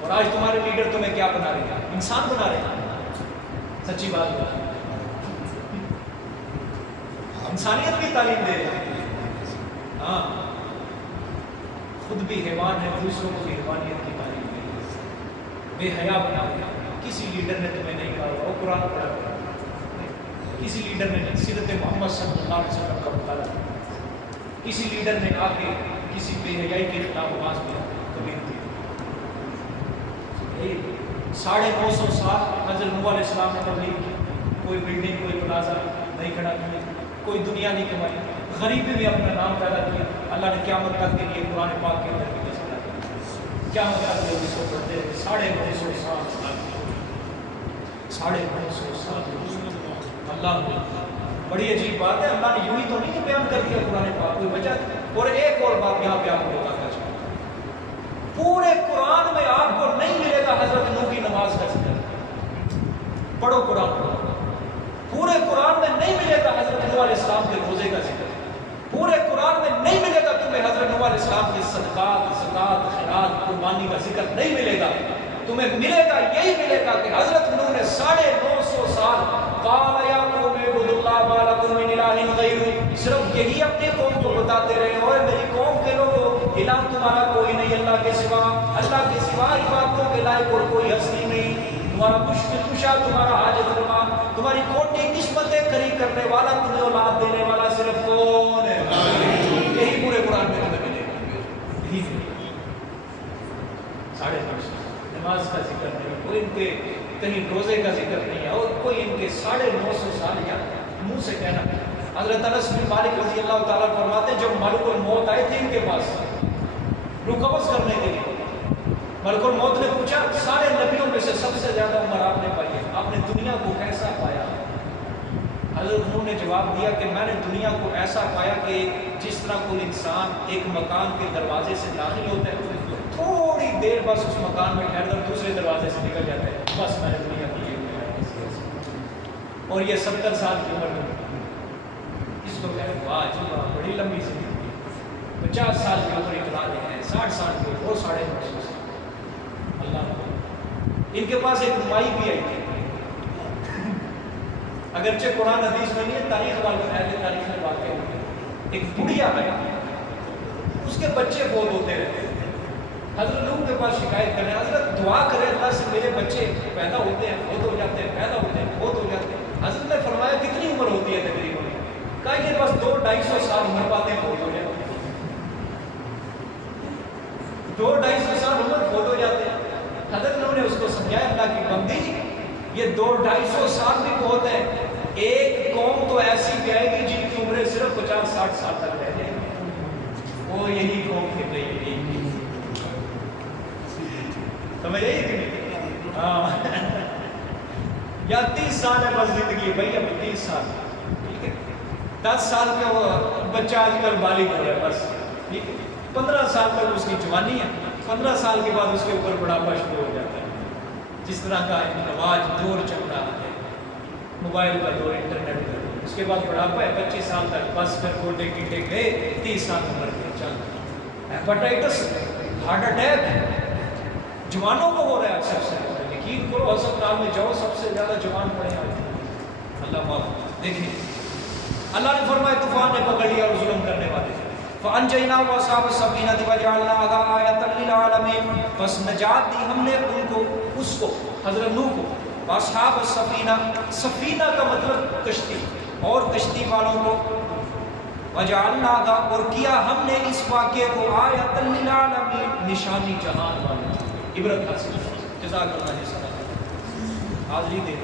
اور آج تمہارے لیڈر تمہیں کیا بنا رہے ہیں؟ انسان بنا رہے ہیں. سچی بات ہے، انسانیت کی تعلیم دے رہے ہیں. ہاں خود بھی حیوان ہے، دوسروں کو بھی حیوانیت کی تعلیم دے رہے ہیں. بے حیا بنا رہے ہیں. کسی لیڈر نے تمہیں نہیں کہا وہ قرآن پڑھا، کسی لیڈر نے سیرت محمد صلی اللہ علیہ وسلم کا مطالعہ، کسی لیڈر نے آ کے کسی بے حیائی کے خلاف آواز میں کبھی نہیں دی. 950 سال حضرت نوح علیہ السلام نے تبلیغ کی، کوئی بلڈنگ کوئی پلازا نہیں کھڑا کیا، کوئی دنیا نہیں کمائی، غریبی میں اپنا نام پیدا کیا. اللہ نے قیامت تک کے لیے قرآن پاک کے اندر بھی فیصلہ کیا، قیامت تک لوگ اس کو پڑھتے رہے. 950 سال 950 سال اللہ. بڑی عجیب بات ہے، اللہ نے یوں ہی تو نہیں بیان کر دیا قرآن پاک، کوئی وجہ. اور ایک اور بات یہاں پہ آپ کو بتانا چاہتا ہوں، پورے قرآن میں آپ کو نہیں ملے گا حضرت نوح کی نماز کا ذکر. پڑھو قرآن، پورے قرآن میں نہیں ملے گا حضرت نوح علیہ السلام کے روزے کا ذکر. پورے قرآن میں نہیں ملے گا تمہیں حضرت نوح علیہ السلام کے صدقات، زکات، خیرات، قربانی کا ذکر نہیں ملے گا. تمہیں ملے گا، یہی ملے گا کہ حضرت نوح نے 950 سال قال یا قوم اعبدوا اللہ ما لکم من الہ غیرہ، صرف یہی اپنی قوم کو بتاتے رہے، اور میری قوم کے لوگوں الہ تمہارا کوئی نہیں اللہ کے سوا، اللہ کے سوا عبادتوں کے لائق اور کوئی ہستی نہیں. تمہارا مشکل کشا، تمہارا حاجت روا، تمہاری کوٹی قسمتیں کھری کرنے والا، تمہیں اولاد دینے والا صرف کون ہے؟ یہی پورے قرآن میں تمہیں ملے گا. یہی 950 نماز کا ذکر نہیں، کوئی ان کے کہیں روزے کا ذکر نہیں ہے، اور کوئی ان کے 950 سال یا منہ سے کہنا. حضرت انس بن مالک رضی اللہ تعالیٰ فرماتے ہیں جب ملک الموت آئے تھے ان کے پاس روح قبض کرنے کے لیے، ملک الموت نے پوچھا سارے نبیوں میں سے سب سے زیادہ عمر آپ نے پائی ہے، آپ نے دنیا کو کیسا پایا؟ حضرت نوح نے جواب دیا کہ میں نے دنیا کو ایسا پایا کہ جس طرح کوئی انسان ایک مکان کے دروازے سے داخل ہوتا ہے، تھوڑی دیر بس اس مکان میں ٹھہر کر دوسرے دروازے سے نکل جاتا ہے، بس میں نے دنیا کی. اور یہ 70 سال کی عمر میں اس کو کہہ واہ جی واہ بڑی لمبی زندگی. 50 سال کی عمر اقرا رہے ہیں، 60 سال کی اور 950 سال. اللہ ان کے پاس ایک مائی بھی آئی تھی، اگرچہ قرآن حدیث میں نہیں ہے، تاریخ والے اہل تاریخ میں واقع ہوئی. ایک بڑھیا ہے، اس کے بچے فوت ہوتے رہتے. حضرت نوح کے پاس شکایت کریں حضرت دعا کریں اللہ سے میرے بچے پیدا ہوتے ہیں فوت ہو جاتے ہیں، پیدا ہوتے ہیں فوت ہو جاتے ہیں. حضرت نے فرمایا کتنی عمر ہوتی ہے تقریباً؟ کہا یہ بس 200-250 سال عمر پاتے ہیں فوت ہو جاتے ہیں. 200-250 سال عمر فوت ہو جاتے ہیں. حضرت نوح نے اس کو سمجھایا اللہ کی بندی یہ 200-250 سال بھی بہت ہے، ایک قوم تو ایسی بھی آئے گی جن کی عمریں صرف 50-60 سال تک رہ جائیں گی، وہ یہی قوم پھر رہی گی. سمجھ رہی ہے؟ ہاں یا 30 سال ہے بس زندگی بھائی، اب 30 سال ٹھیک ہے. 10 سال کا وہ بچہ آج کل بالغ ہو گیا بس ٹھیک ہے. 15 سال تک اس کی جوانی ہے، 15 سال کے بعد اس کے اوپر بڑھاپا شروع ہو جاتا ہے. جس طرح کا رواج دور چل رہا ہے، موبائل کا دور، انٹرنیٹ کا دور، اس کے بعد بڑھاپا ہے 25 سال تک، بس پھر گوڈے گیٹے گئے 30 سال عمر کے چل. ہیپاٹائٹس، ہارٹ اٹیک جوانوں کو ہو رہا ہے سب سے زیادہ. یقین کرو ہسپتال میں جاؤ سب سے زیادہ جوان پڑے آئے. اللہ معاف. دیکھیں اللہ نے فرمایا طوفان نے پکڑ لیا اور ظلم کرنے والے تھے. فَأَنْجَيْنَاهُ وَأَصْحَابَ السَّفِينَةِ وَجَعَلْنَاهَا آيَةً لِلْعَالَمِينَ، بس نجات دی ہم نے ان کو، اس کو حضرت نوح کو. وَأَصْحَابَ السَّفِينَةِ، سفینہ کا مطلب کشتی، اور کشتی والوں کو. وَجَعَلْنَاهَا، اور کیا ہم نے اس واقعے کو آیَةً لِلْعَالَمِينَ، نشانی جہان والوں کو، عبرت حاصل. جزاک اللہ خیر. حاضری دے